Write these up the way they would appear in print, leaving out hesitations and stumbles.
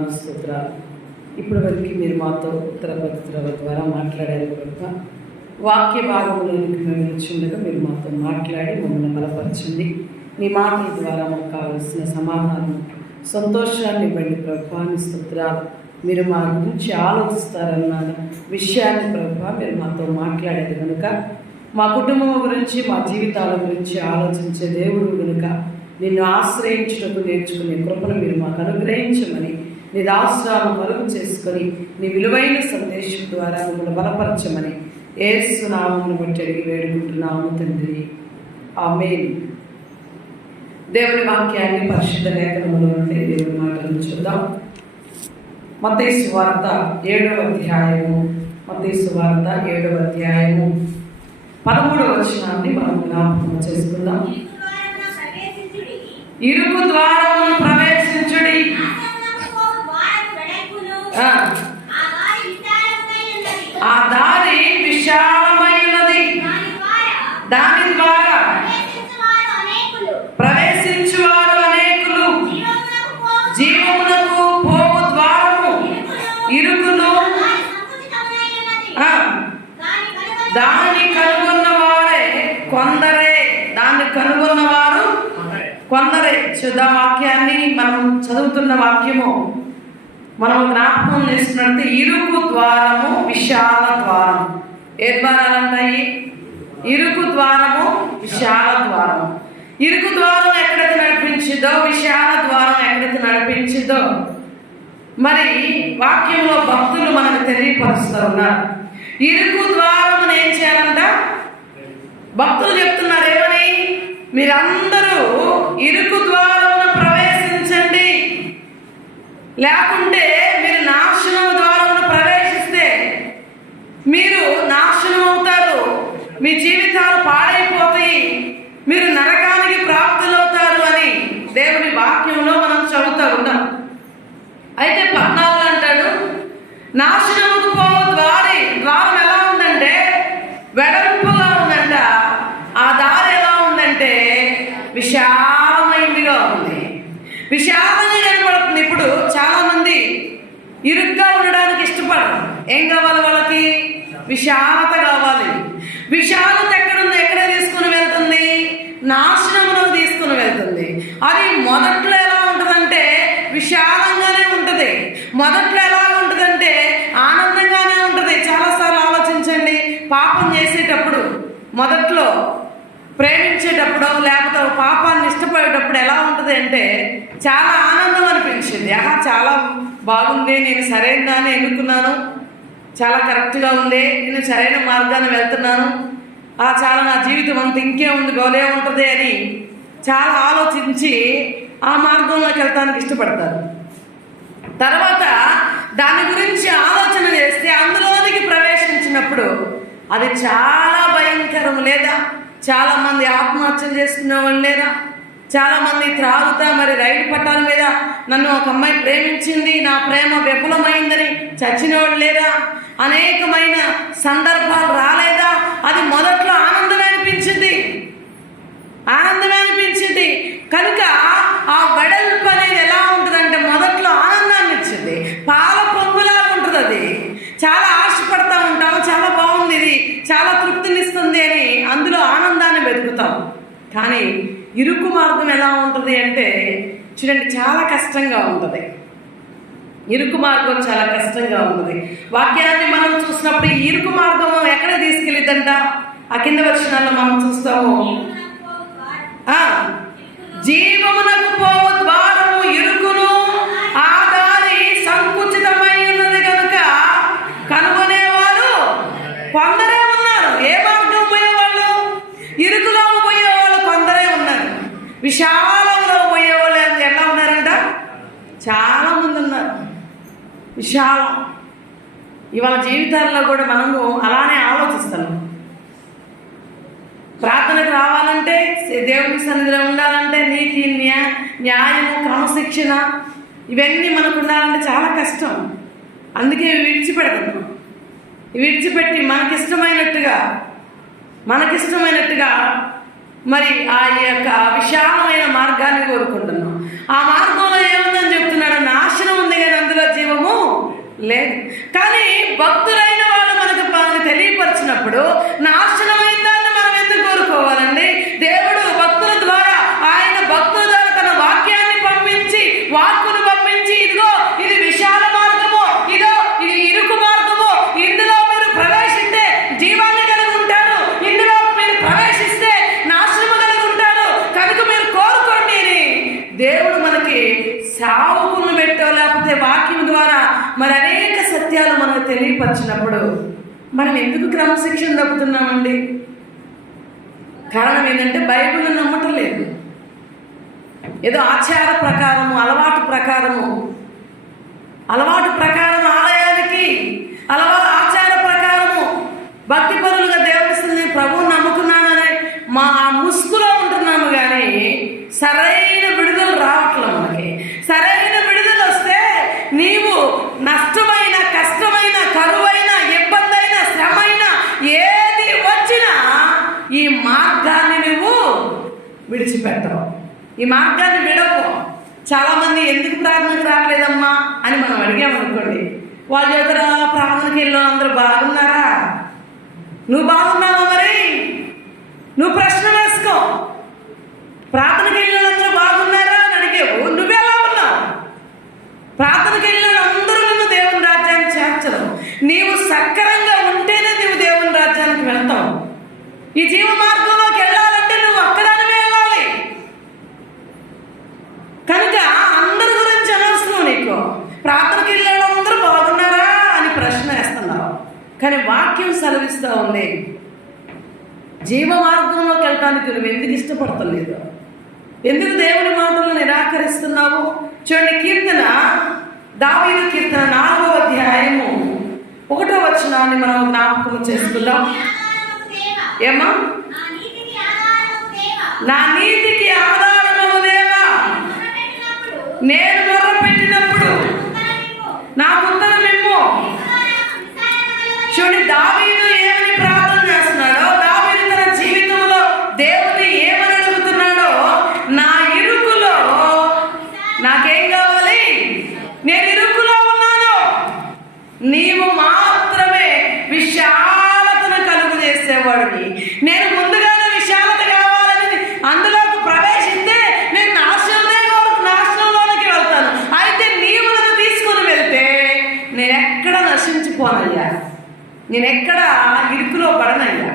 వందనాలు, స్తోత్రాలు. ఇప్పటి వరకు మీరు మాతో ఉత్తర పత్రికల ద్వారా మాట్లాడారు కనుక వాక్య భాగంలోనికి మేము నిల్చుండగా మీరు మాతో మాట్లాడి మమ్మల్ని బలపరచండి. మీ మాటల ద్వారా మాకు కావలసిన సమాధానం, సంతోషాన్ని ఇవ్వండి ప్రభువా. మీ స్తోత్రాలు. మీరు మా గురించి ఆలోచిస్తారన్న విషయాన్ని ప్రభువా మీరు మాతో మాట్లాడేది కనుక, మా కుటుంబం గురించి, మా జీవితాల గురించి ఆలోచించే దేవుడు కనుక నిన్ను ఆశ్రయించుటకు నేర్చుకునే కృపను మీరు మాకు అనుగ్రహించమని, నీ దాసురాలను మరుగు చేసుకొని నీ విలువైన సందేశం ద్వారా మిమ్మల్ని బలపరచమని యేసు నామమును బట్టి అడిగి వేడుకుంటున్నాము తండ్రి, ఆమేన్. దేవుని వాక్యాన్ని పరిశుద్ధ లేఖనములో నుండి దేవుని మాటలను చూద్దాం. మత్తయి సువార్త 7వ అధ్యాయము, మత్తయి సువార్త 7వ అధ్యాయము 13వ వచనాన్ని మనం జ్ఞాపకం చేసుకుందాం. ఇరుకు ద్వారమును ప్రవేశించుడి, ఆ దారి విశాలమైనది, దాని ద్వారా ప్రవేశించువారు అనేకులు, జీవమునకు పోవు ద్వారము ఇరుకును, దాన్ని కనుగొన్నవారే కొందరే, దాన్ని కనుగొన్నవారు కొందరే. శుద్ధ వాక్యాన్ని మనం చదువుతున్న వాక్యము మనం జ్ఞాపకం చేస్తున్నట్టు ఇరుకు ద్వారము, విశాల ద్వారం. ఏ ద్వారాలు అంటాయి? ఇరుకు ద్వారము, విశాల ద్వారము. ఇరుకు ద్వారం ఎక్కడికి నడిపించిందో, విశాల ద్వారం ఎక్కడికి నడిపించిందో మరి వాక్యంలో భక్తులు మనకు తెలియపరుస్తూ ఉన్నారు. ఇరుకు ద్వారం ఏం చేయాలంట? భక్తులు చెప్తున్నారు ఏమని? మీరందరూ ఇరుకు ద్వారమును ప్రవేశించండి, లేకుంటే మీరు నాశనం ద్వారమును ప్రవేశిస్తే మీరు నాశనం అవుతారు, మీ జీవితాలు పాడైపోతాయి, మీరు నరకానికి ప్రాప్తులవుతారు అని దేవుని వాక్యంలో మనం చదువుతూ ఉన్నాం. అయితే 14 అంటాడు, నాశనముకు పోవు ద్వారం ఎలా ఉందంటే వెడల్పుగా ఉందంట. ఆ దారి ఎలా ఉందంటే విశాలమైనదిగా ఉంది, విశాలంగా కనపడుతుంది. ఇప్పుడు చాలా మంది ఇరుగ్గా ఉండడానికి ఇష్టపడరు. ఏం కావాలి వాళ్ళకి? విశాలత కావాలి. విశాలత ఎక్కడుంది? ఎక్కడ తీసుకుని వెళ్తుంది? నాశనములకు తీసుకుని వెళ్తుంది. అది మొదట్లో ఎలా ఉంటుందంటే విశాలంగానే ఉంటుంది. మొదట్లో ఎలా ఉంటుందంటే ఆనందంగానే ఉంటుంది. చాలాసార్లు ఆలోచించండి, పాపం చేసేటప్పుడు మొదట్లో ప్రేమించేటప్పుడు లేకపోతే పాపాన్ని ఇష్టపడేటప్పుడు ఎలా ఉంటుంది అంటే చాలా ఆనందం అనిపించింది. చాలా బాగుంది, నేను సరైన దాన్ని ఎన్నుకున్నాను, చాలా కరెక్ట్గా ఉంది, నేను సరైన మార్గాన్ని వెళ్తున్నాను, చాలా నా జీవితం అంత ఇంకే ఉంది, గోలే ఉంటుంది అని చాలా ఆలోచించి ఆ మార్గంలోకి వెళ్తానికి ఇష్టపడతారు. తర్వాత దాని గురించి ఆలోచన చేస్తే అందులోనికి ప్రవేశించినప్పుడు అది చాలా భయంకరం. లేదా చాలామంది ఆత్మహత్యలు చేసుకునే వాళ్ళు లేరా? చాలామంది త్రాగుతా మరి రైలు పట్టాల మీద నన్ను ఒక అమ్మాయి ప్రేమించింది, నా ప్రేమ విఫలమైందని చచ్చిన వాళ్ళు లేరా? అనేకమైన సందర్భాలు రాలేదా? అది మొదట్లో ఆనందమే అనిపించింది, ఆనందమే అనిపించింది. కనుక ఆ వెడల్పు అనేది ఎలా ఉంటుందంటే మొదట్లో ఆనందాన్ని ఇచ్చింది, పాల పొంగులాగా ఉంటుంది. అది చాలా ఆశపడతా ఉంటాము, చాలా బాగుంది, ఇది చాలా తృప్తినిస్తుంది అని అందులో ఆనందాన్ని వెతుకుతాం. కానీ ఇరుకు మార్గం ఎలా ఉంటుంది అంటే చూడండి, చాలా కష్టంగా ఉంటుంది. ఇరుకు మార్గం చాలా కష్టంగా ఉంటుంది. వాక్యాన్ని మనం చూసినప్పుడు ఈ ఇరుకు మార్గం ఎక్కడ తీసుకెళ్ళిద్దంట? ఆ కింద వచనాల్లో మనం చూస్తాము, జీవమునకు పోవు ద్వారము ఇరుకును, ఆ దారి సంకుచితమై ఉన్నది కనుక కనుగొనేవారు కొందరే ఉన్నారు. ఏ మార్గం పోయేవాళ్ళు? ఇరుకులో పోయేవాళ్ళు కొందరే ఉన్నారు. విశాలంలో పోయేవాళ్ళు ఎలా ఉన్నారంట? చాలా మంది ఉన్నారు. విశాలం. ఇవాళ జీవితాల్లో కూడా మనము అలానే ఆలోచిస్తున్నాం. ప్రార్థనకు రావాలంటే, దేవుని సన్నిధిలో ఉండాలంటే నీతి, న్యాయము, క్రమశిక్షణ ఇవన్నీ మనకు ఉండాలంటే చాలా కష్టం. అందుకే విడిచిపెడతాం. విడిచిపెట్టి మనకిష్టమైనట్టుగా మరి ఆ యొక్క విశాలమైన మార్గాన్ని కోరుకుంటున్నాం. ఆ మార్గంలో ఏముందని చెప్తున్నాడు? నాశనం ఉంది కానీ అందులో లేదు. కానీ భక్తులైన వాళ్ళు మనకు తెలియపరిచినప్పుడు నాశనమైన దాన్ని మనం ఎందుకు కోరుకోవాలండి? దేవుడు భక్తుల ద్వారా, ఆయన భక్తుల ద్వారా తన వాక్యాన్ని పంపించి, వాక్కును పంపించి, ఇదిగో ఇది విశాల మార్గము, ఇదో ఇది ఇరుకు మార్గము, ఇందులో మీరు ప్రవేశిస్తే జీవాన్ని కలిగి ఉంటారు, ఇందులో మీరు ప్రవేశిస్తే నాశనము కలిగి ఉంటారు, కనుక మీరు కోరుకోండి అని దేవుడు మనకి సావుకులను పెట్టో లేకపోతే వాక్యం ద్వారా మరి అనేక సత్యాలు మనకు తెలియపరిచినప్పుడు మనం ఎందుకు క్రమశిక్షణ తప్పుతున్నామండి? కారణం ఏంటంటే బైబిల్ని నమ్మటం లేదు. ఏదో ఆచార ప్రకారము, అలవాటు ప్రకారం ఆలయానికి, ఆచార ప్రకారము భక్తి పరులుగా దేవుడిని ప్రభువు నమ్ముకున్నాననే మా ముసుగులో ఉంటున్నాము. కానీ సరైన విడుదల రావట్లేదు. మనకి సరైన విడుదల వస్తే నీవు నష్టమైన, కష్టమైన, కరువైన, ఇబ్బంది అయిన, శ్రమైన ఏది వచ్చినా ఈ మార్గాన్ని నువ్వు విడిచిపెట్టవు, ఈ మార్గాన్ని విడవు. చాలామంది ఎందుకు ప్రార్థనకు రావట్లేదమ్మా అని మనం అడిగామనుకోండి, వాళ్ళ చేత ప్రార్థనకి వెళ్ళాం, అందరూ బాగున్నారా? నువ్వు బాగున్నావా? మరి నువ్వు ప్రశ్న వేసుకో. ప్రార్థనకి వెళ్ళిన అందరూ బాగున్నారా అని అడిగేవు, నువ్వెలా ఉన్నావు? ప్రార్థనకి వెళ్ళిన అందరూ నువ్వు దేవుని రాజ్యానికి చేర్చరు. నీవు సక్రంగా ఉంటేనే నువ్వు దేవుని రాజ్యానికి వెళ్తావు. ఈ జీవ మార్గంలోకి వెళ్ళాలంటే నువ్వు అక్కడానే వెళ్ళాలి. కనుక అందరి గురించి అనవసరం నీకు. ప్రార్థనకి వెళ్ళిన అందరూ బాగున్నారా అని ప్రశ్న వేస్తున్నావు. కానీ వాక్యం సెలవిస్తూ ఉంది, జీవ మార్గంలోకి వెళ్ళటానికి నువ్వు ఎందుకు ఇష్టపడతలేదు? ఎందుకు దేవుని మాటలను నిరాకరిస్తున్నావు? చూడండి, కీర్తన, దావీదు కీర్తన 4వ అధ్యాయము 1వ వచనాన్ని మనం జ్ఞాపకం చేసుకుందాం. ఏమా? నా నీతికి ఆధారము దేవా, నేను మొర్రపెట్టినప్పుడు నాకు ఉత్తరం ఇమ్ము. చూడండి, దావీదు ఏమని ప్రార్థన చేస్తున్నాడో, దావీదు తన జీవితంలో దేవుని ఏమని అడుగుతున్నాడో, నా ఇరుకులో నాకేం కావాలి? నేను ఇరుకులో ఉన్నాను, నీవు మాత్రమే విశాలతను కలుగు చేసేవాడిని. నేను ముందుగానే విశాలత కావాలని అందులోకి ప్రవేశిస్తే నేను నాశనంలోనికి వెళ్తాను. అయితే నీవు నన్ను తీసుకుని వెళ్తే నేను ఎక్కడ నశించిపోనయ్యా, నేనెక్కడ ఇరుకులో పడనయ్యా,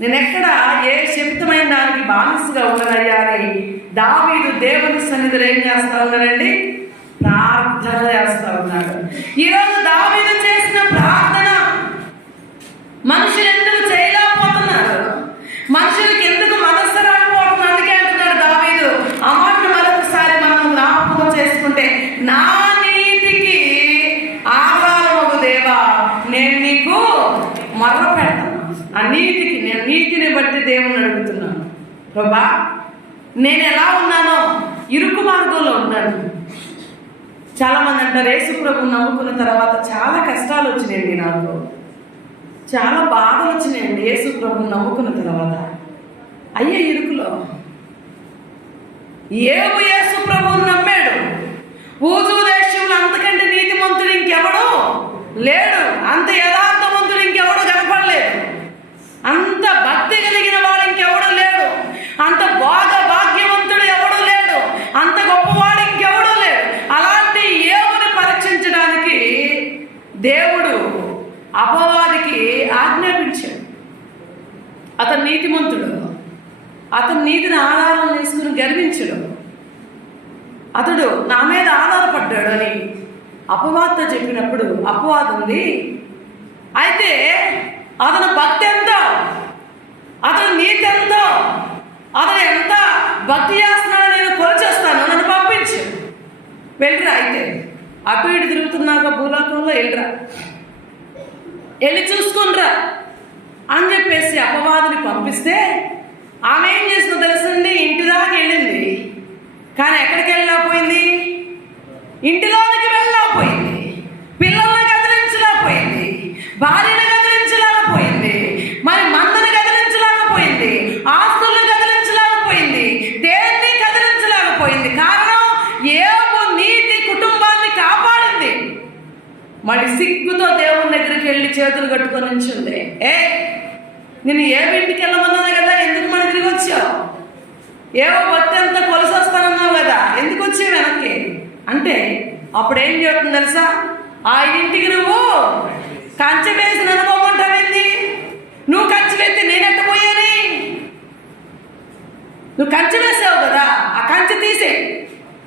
నేనెక్కడ ఏ శబ్దమైన దానికి బానిసగా ఉండనయ్యా అని దావీదు దేవుని సన్నిధిలో ఏం చేస్తా ఉన్నాడండి? ప్రార్థన చేస్తా ఉన్నాడు. ఈరోజు దావీదు చేసిన ప్రార్థన మనుషులు ఎందుకు చేయలేకపోతున్నారు? మనుషులకి ఎందుకు మనస్సు రాకపోతుంది? అందుకే అంటున్నాడు దావీదు ఆ మాటను మరొకసారి మనం జ్ఞాపకం చేసుకుంటే, నా నీతికి ఆధారమగు దేవా, నేను నీకు మొర్ర పెడతాను. ఆ నీతికి, నేను నీతిని బట్టి దేవుని అడుగుతున్నాను. ప్రభా, నేను ఎలా ఉన్నానో ఇరుకు మార్గంలో ఉన్నాను. చాలామంది అంటారు, యేసు ప్రభువుని నమ్ముకున్న తర్వాత చాలా కష్టాలు వచ్చినాయండి, నాకు చాలా బాధలు వచ్చినాయండి యేసు ప్రభువుని నమ్ముకున్న తర్వాత. అయ్యే ఇరుకులో ఏవు యేసు ప్రభువుని నమ్మాడు. ఊజు దేశంలో అంతకంటే నీతిమంతుడు ఇంకెవడు లేడు, అంత యథార్థవంతుడు ఇంకెవడు కనపడలేదు, అంత భక్తి కలిగిన వాడు ఇంకెవడు లేడు, అంత భాగ్యవంతుడు ఎవడు లేడు, అంత గొప్పవాడు ఇంకెవడు లేడు. అలాంటి ఏవుని పరీక్షించడానికి దేవుడు అపవాదికి ఆజ్ఞాపించాడు. అతను నీతిమంతుడు, అతను నీతిని ఆధారం చేసుకుని గర్వించడు, అతడు నా మీద ఆధారపడ్డాడు అని అపవాదితో చెప్పినప్పుడు అపవాది ఉంది. అయితే అతను భక్తి ఎంతో, అతను నీతి ఎంతో, అతను ఎంత భక్తి చేస్తున్నాడో నేను కొలిచేస్తాను, నన్ను పంపించు, వెళ్ళిరా. అయితే అటు ఇటు తిరుగుతున్నాక భూలోకంలో వెళ్ళిరా, వెళ్ళి చూసుకునిరా అని చెప్పేసి అపవాదిని పంపిస్తే ఆమె ఏం చేసిందో తెలుసండి? ఇంటి దాకా వెళ్ళింది, కానీ ఎక్కడికి వెళ్ళలేకపోయింది? ఇంటిలోనికి వెళ్ళలేకపోయింది, పిల్లల్ని కదిలించలేకపోయింది, భార్యను కదిలించలేకపోయింది, మరి మందుని కదిలించలేకపోయింది, ఆస్తులను కదిలించలేకపోయింది, దేన్ని కదిలించలేకపోయింది. కారణం, ఏవో నీతి కుటుంబాన్ని కాపాడింది. మరి సిగ్గుతో దేవుని దగ్గరికి వెళ్ళి చేతులు కట్టుకొని ఉంచుంది. నేను ఇంటికి వెళ్ళమన్నాను కదా, ఎందుకు మన తిరిగి వచ్చావు? ఏవో భక్తి అంతా కొలసి వస్తానన్నావు కదా, ఎందుకు వచ్చావు వెనక్కి అంటే అప్పుడు ఏం చెబుతుంది తెలుసా? ఆ ఇంటికి నువ్వు కంచె వేసి అనుకోమంటావేంది? నువ్వు కంచె వేస్తే నేనెట్ట పోయాని? నువ్వు కంచె వేసావు కదా, ఆ కంచె తీసే.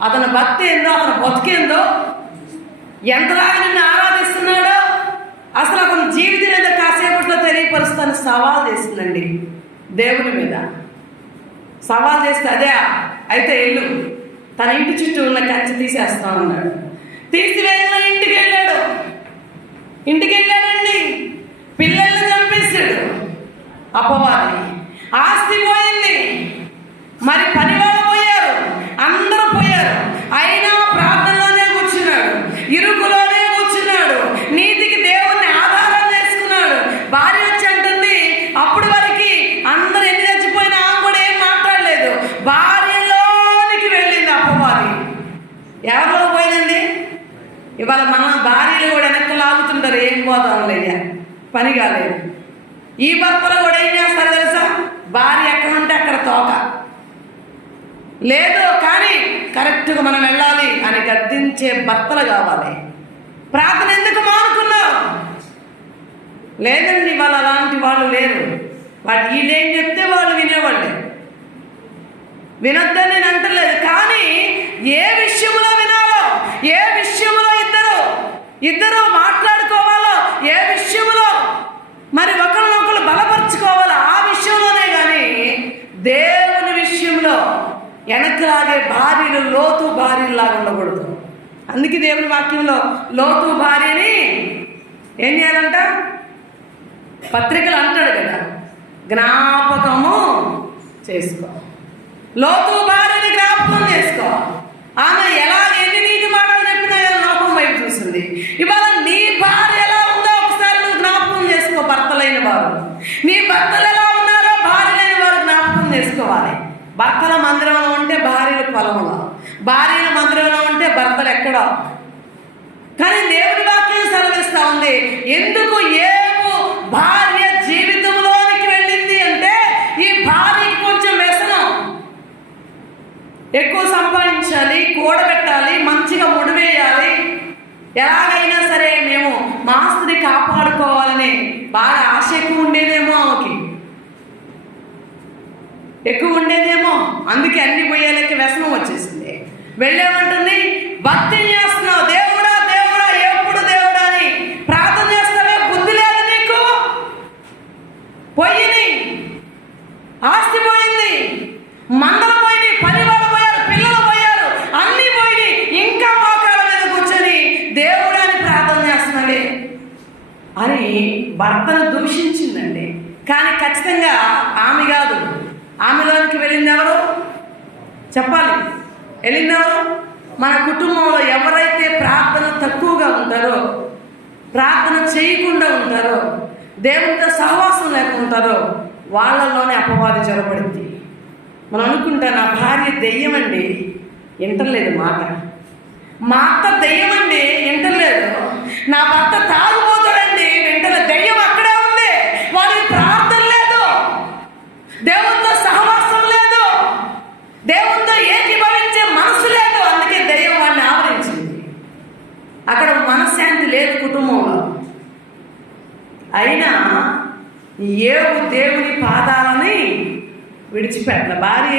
అతని భక్తి ఏందో, అతని బతికేందో, ఎంతలాగా నిన్ను ఆరాధిస్తున్నాడో అసలు అతని జీవితం మీద కాసేపట్లో తెలియపరుస్తాను సవాల్ చేసిందండి. దేవుని మీద సవాల్ చేస్తే అదే అయితే ఇల్లు తన ఇంటి చుట్టూ ఉన్న కంచె తీసేస్తామన్నాడు. తీసివేయమని ఇంటికి వెళ్ళాడండి. పిల్లల్ని చంపేశాడు అపవాది. ఆస్తి పోయింది, మరి పనివాళ్ళు పోయారు, అందరూ పోయారు. అయినా ప్రార్థనలోనే కూర్చున్నాడు, ఇరుకులోనే కూర్చున్నాడు, నీతికి దేవుణ్ణి ఆధారం చేసుకున్నాడు. భార్య వచ్చి అంటుంది, అప్పుడు వరకు అందరూ ఎన్ని చచ్చిపోయినా ఆమె కూడా ఏం మాట్లాడలేదు. భార్యలోనికి వెళ్ళింది అపవాది. ఎవరిలో పోయిందండి? ఇవాళ మన భార్యలు కూడా వెనక్కి లాగుతుంటారు, ఏం పోదాం లేయ్యా, పని కాలేదు. ఈ భర్తలు కూడా ఏం చేస్తారు తెలుసా? భార్య ఎక్కడ ఉంటే అక్కడ తోక లేదు, కానీ కరెక్ట్గా మనం వెళ్ళాలి అని గద్దించే భర్తలు కావాలి. ప్రార్థన ఎందుకు మానుకున్నావు? లేదండి, వాళ్ళు అలాంటి వాళ్ళు లేరు. వాళ్ళు వీళ్ళేం చెప్తే వాళ్ళు వినేవాళ్ళే. వినొద్దని నేను అంటలేదు, కానీ ఏ విషయంలో వినాలో, ఏ విషయంలో ఇద్దరు మాట్లాడుకోవాలో, ఏ విషయంలో మరి ఒకరినొకరు బలపరుచుకోవాలో ఆ విషయంలోనే కానీ దేవుని విషయంలో వెనక్కిలాగే భార్యలు లోతు భార్యలాగా ఉండకూడదు. అందుకే దేవుని వాక్యంలో లోతు భార్యని ఏం చేయాలంట? పత్రికలు అంటాడు కదా, జ్ఞాపకము చేసుకో. లోతు భార్యని జ్ఞాపకం చేసుకో. ఆమె ఎలా ఎన్ని నీటి మాటలు చెప్పినా లోకం వైపు చూస్తుంది. ఇవాళ నీ భార్య ఎలా ఉందో ఒకసారి నువ్వు జ్ఞాపకం చేసుకో. భర్తలైన వారు, నీ భర్తలు ఎలా ఉన్నారో భార్యలైన వారు జ్ఞాపకం చేసుకోవాలి. భర్తల మందిరంలో ఉంటే భార్యలు పొలంలో, భార్యల మందిరంలో ఉంటే భర్తలు ఎక్కడో. కానీ దేవుని వాక్యం సెలవిస్తా ఉంది, ఎందుకు ఏమో భార్య జీవితంలోనికి వెళ్ళింది అంటే ఈ భార్యకి కొంచెం వ్యసనం. ఎక్కువ సంపాదించాలి, కూడబెట్టాలి, మంచిగా ముడివేయాలి, ఎలాగైనా సరే మేము మా ఆస్తిని కాపాడుకోవాలని బాగా ఆశ ఎక్కువ ఉండేదేమో, ఆమెకి ఎక్కువ ఉండేదేమో. అందుకే అన్ని పోయేలకి వ్యసనం వచ్చేసింది. వెళ్ళేమంటుంది, భక్తి చేస్తున్నావు, దేవుడా దేవుడా ఎప్పుడు దేవుడా అని ప్రార్థన చేస్తావే, బుద్ధి లేదు నీకు. పోయింది, ఆస్తి పోయింది, మందలు పోయింది, పనివాళ్ళు పోయారు, పిల్లలు పోయారు, అన్నీ పోయి ఇంకా మోకాళ్ళ మీద కూర్చొని దేవుడా అని ప్రార్థన చేస్తున్నాడే అని భర్తను దూషించిందండి. కానీ ఖచ్చితంగా ఆమె కాదు, ఆమెలోనికి వెళ్ళింది ఎవరు చెప్పాలి? వెళ్ళింది ఎవరు? మన కుటుంబంలో ఎవరైతే ప్రార్థన తక్కువగా ఉంటారో, ప్రార్థన చేయకుండా ఉంటారో, దేవునితో సహవాసం లేకుంటారో వాళ్ళలోనే అపవాది జరపడింది. మనం అనుకుంటా, నా భార్య దెయ్యమండి, వింటలేదు మాట. మా అత్త దెయ్యమండి, వింటలేదు. నా భర్త తాగుపోతాడండి, వింటలేదు. దెయ్యం అక్కడే ఉంది. వాళ్ళకి ప్రార్థన లేదు, దేవునితో సహవాసం లేదు, దేవునితో ఏకీభవించే మనసు లేదు. అందుకే దెయ్యం వాడిని ఆవరించింది. అక్కడ మనశ్శాంతి లేదు కుటుంబంలో. అయినా ఏవు దేవుని పాదాలని విడిచిపెట్ల. భార్య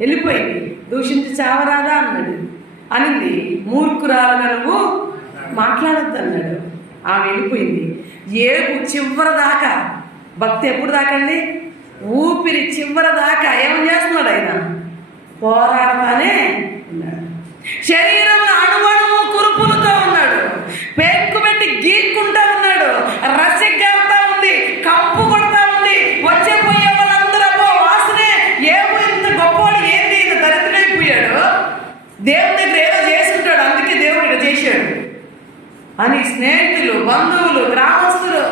వెళ్ళిపోయింది. దూషించి చావరాదా అన్నాడు, అనింది. మూర్ఖురాలుగా నువ్వు మాట్లాడద్దు అన్నాడు. ఆమె వెళ్ళిపోయింది. ఏపు చివరి దాకా భక్తి ఎప్పుడు దాకండి? ఊపిరి చివరి దాకా ఏమని చేస్తున్నాడు ఆయన? పోరాడతానే ఉన్నాడు. శరీరంలో అణువణువు కురుపులతో ఉన్నాడు, పెక్కు పెట్టి గీక్కుంటా ఉన్నాడు, రసిగ్గారుతా ఉంది, కప్పు కొడతా ఉంది. వచ్చే పోయే వాళ్ళందరూ అబ్బో వాసనే, ఏమో ఇంత గొప్పవాడు, ఏంది ఇంత దరిద్రైపోయాడు, దేవుని దగ్గర ఏదో చేసుకుంటాడు, అందుకే దేవుడు ఇక్కడ చేశాడు అని స్నేహితులు, బంధువులు, గ్రామస్తులు,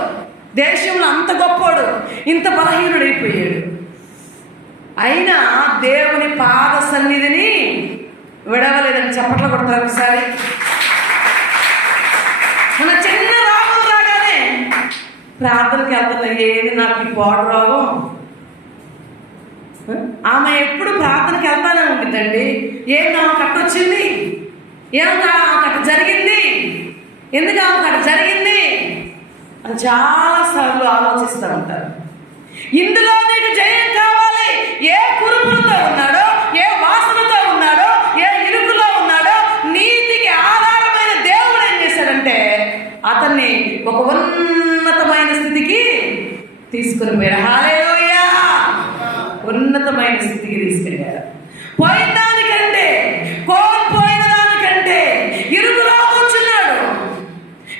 దేశంలో అంత గొప్పవాడు ఇంత బలహీనుడైపోయాడు. అయినా దేవుని పాద సన్నిధిని విడవలేదని చప్పట్లు కొడతారు ఒకసారి. ప్రార్థనకి వెళ్తున్నా, ఏది నాకు ఈ పోటు రోగం. ఆమె ఎప్పుడు ప్రార్థనకి వెళ్తానే ఉంటుందండి. ఏంటి ఆమె కట్టొచ్చింది, ఏమన్నా కట్ట జరిగింది, ఎందుకు ఆమె కట్ట జరిగింది అని చాలాసార్లు ఆలోచిస్తూ ఉంటారు. ఇందులో నీకు జయం కావాలి. ఏ కురుపులతో ఉన్నాడో, ఏ వాసనతో ఉన్నాడో, ఏ ఇరుకులో ఉన్నాడో, నీతికి ఆధారమైన దేవుడు ఏం చేశాడంటే అతన్ని ఒక ఉన్నతమైన స్థితికి తీసుకుని పోయాడు. హల్లెలూయా! ఉన్నతమైన స్థితికి తీసుకెళ్ళాడు. పోయిన దానికంటే, కోల్పోయిన దానికంటే ఇరుకులో కూర్చున్నాడు.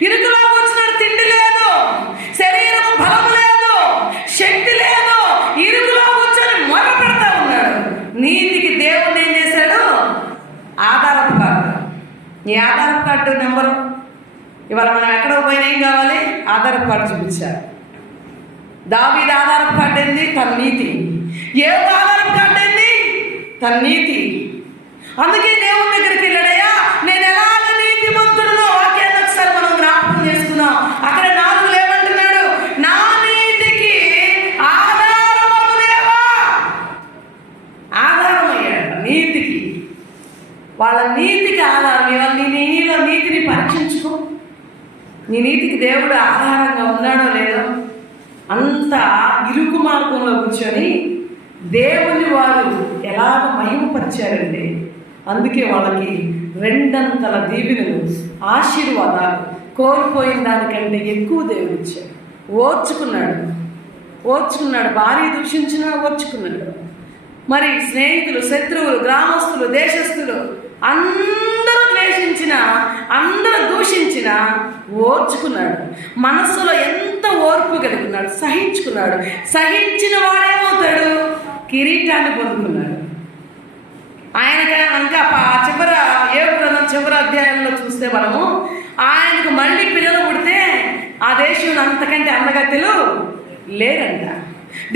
ఇరుకులో కూర్చున్నాడు. తిండి లేదు, శరీరం బలం లేదు, శక్తి లేదు. ఇరుకులో కూర్చొని మొర పెడతా ఉన్నాడు. నీతికి దేవుడు ఏం చేశాడు? ఆధారపు కార్డు. నీ ఆధారపు కార్డు నెంబరు ఇవాళ మనం ఎక్కడో పోయినా ఏం కావాలి? ఆధారపు కార్డు చూపించారు. దావీదు ఆధారపు కార్డు ఏంది? తన నీతి. ఏ ఆధారపు కార్డు ఏంది? తన నీతి. అందుకే దేవుని దగ్గరికి వెళ్ళాడయ్యా, నేను ఎలాగ నీతిమంతుడునో వాక్యాన్ని ఒకసారి మనం జ్ఞాపకం చేసుకున్నాం. అక్కడ 4 ఏమంటున్నాడు? నా నీతికి ఆధారమగు దేవా. ఆధారమయ్యాడు నీతికి. వాళ్ళ నీతికి ఆధారం. ఇవాళ నీలో నీతిని పరీక్షించుకో. నీ నీతికి దేవుడు ఆధారంగా ఉన్నాడో లేదో. అంత ఇరుకు మార్గంలో కూర్చొని దేవుని వారు ఎలాగ మహిమపరిచారండి. అందుకే వాళ్ళకి 2 దీవెనలు, ఆశీర్వాదాలు, కోల్పోయిన దానికంటే ఎక్కువ దేవుడు ఇచ్చాడు. ఓర్చుకున్నాడు. భార్య దూషించినా ఓర్చుకున్నాడు. మరి స్నేహితులు, శత్రువులు, గ్రామస్తులు, దేశస్తులు అందరూ ద్వేషించిన, అందరూ దూషించిన ఓర్చుకున్నాడు. మనస్సులో ఎంత ఓర్పు కలిగినాడు, సహించుకున్నాడు. సహించిన వాడేమవుతాడు? కిరీటాన్ని పొందుకున్నాడు. ఆయనకి ఇంకా చివరి అధ్యాయంలో చూస్తే మనము ఆయనకు మళ్ళీ పిల్లలు పుడితే ఆ దేశంలో అంతకంటే అందగత్తెలు లేరంట.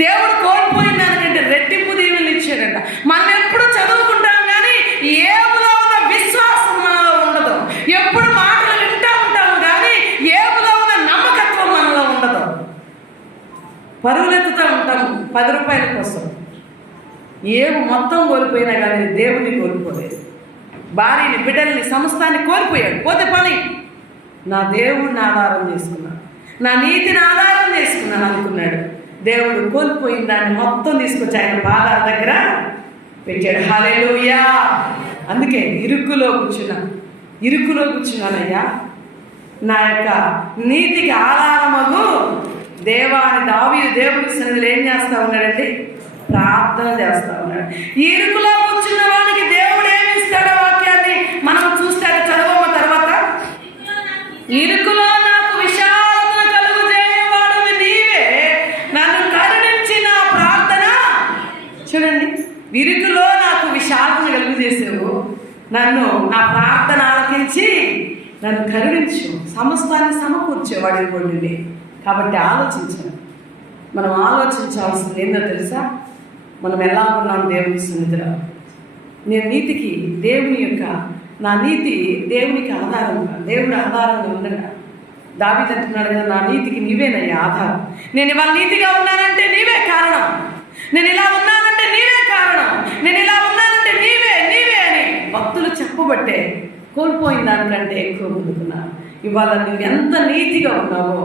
దేవుడు కోల్పోయిన దానికంటే రెట్టింపు దీవెనలు ఇచ్చాడంట. మనం ఎప్పుడు చదువుకుంటాం కానీ ఏబులో ఉన్న విశ్వాసం మనలో ఉండదు. ఎప్పుడు మాటలు వింటూ ఉంటాము కానీ ఏబులో ఉన్న నమ్మకత్వం మనలో ఉండదు. పరుగులెత్తుతూ ఉంటాము 10 రూపాయల కోసం. ఏమి మొత్తం కోల్పోయినా కానీ దేవుని కోల్పోలేదు. భార్యని, బిడ్డల్ని, సమస్తాన్ని కోల్పోయాడు. పోతే పని, నా దేవుడిని ఆధారం చేసుకున్నాను, నా నీతిని ఆధారం చేసుకున్నాను అనుకున్నాడు. దేవుడు కోల్పోయిన దాన్ని మొత్తం తీసుకొచ్చి ఆయన పాదాల దగ్గర పెట్టాడు. హల్లెలూయా! అందుకే ఇరుకులో కూర్చున్నానయ్యా, నా యొక్క నీతికి ఆధారమగు దేవాని దావీదు దేవుడి సన్నిధిలో ఏం చేస్తా ఉన్నాడండి? ప్రార్థన చేస్తా ఉన్నాడు. ఈ ఇరుకులో కూర్చున్న వానికి దేవుడు ఏమి ఇస్తాడో వాక్యాన్ని మనం చూస్తే అది చదవమ తర్వాత, ఇరుకులో నాకు విశాలతను కలుగు చేయవాడు నీవే, నన్ను కరుణించి నా ప్రార్థన. చూడండి, ఇరుకులో నాకు విశాలతను కలుగు చేసావు, నన్ను నా ప్రార్థన ఆలకించి నన్ను కరుణించు, సమస్తాన్ని సమకూర్చేవాడు ఇవ్వండి. కాబట్టి మనం ఆలోచించాల్సింది ఏందో తెలుసా? మనం ఎలా ఉన్నాం దేవుని సన్నిధిలో. నేను నీతికి నా నీతి దేవునికి ఆధారంగా, దేవుడు ఆధారంగా ఉండగా. దావీదు అంటున్నాడు కదా, నా నీతికి నీవేనయ్యా ఆధారం. నేను ఇవాళ నీతిగా ఉన్నానంటే నీవే కారణం, నేను ఇలా ఉన్నానంటే నీవే కారణం, నేను ఇలా ఉన్నానంటే నీవే అని భక్తులు చెప్పబట్టే కోల్పోయిన దానికంటే ఎక్కువ ముందుకున్నాను. ఇవాళ నువ్వు ఎంత నీతిగా ఉన్నావో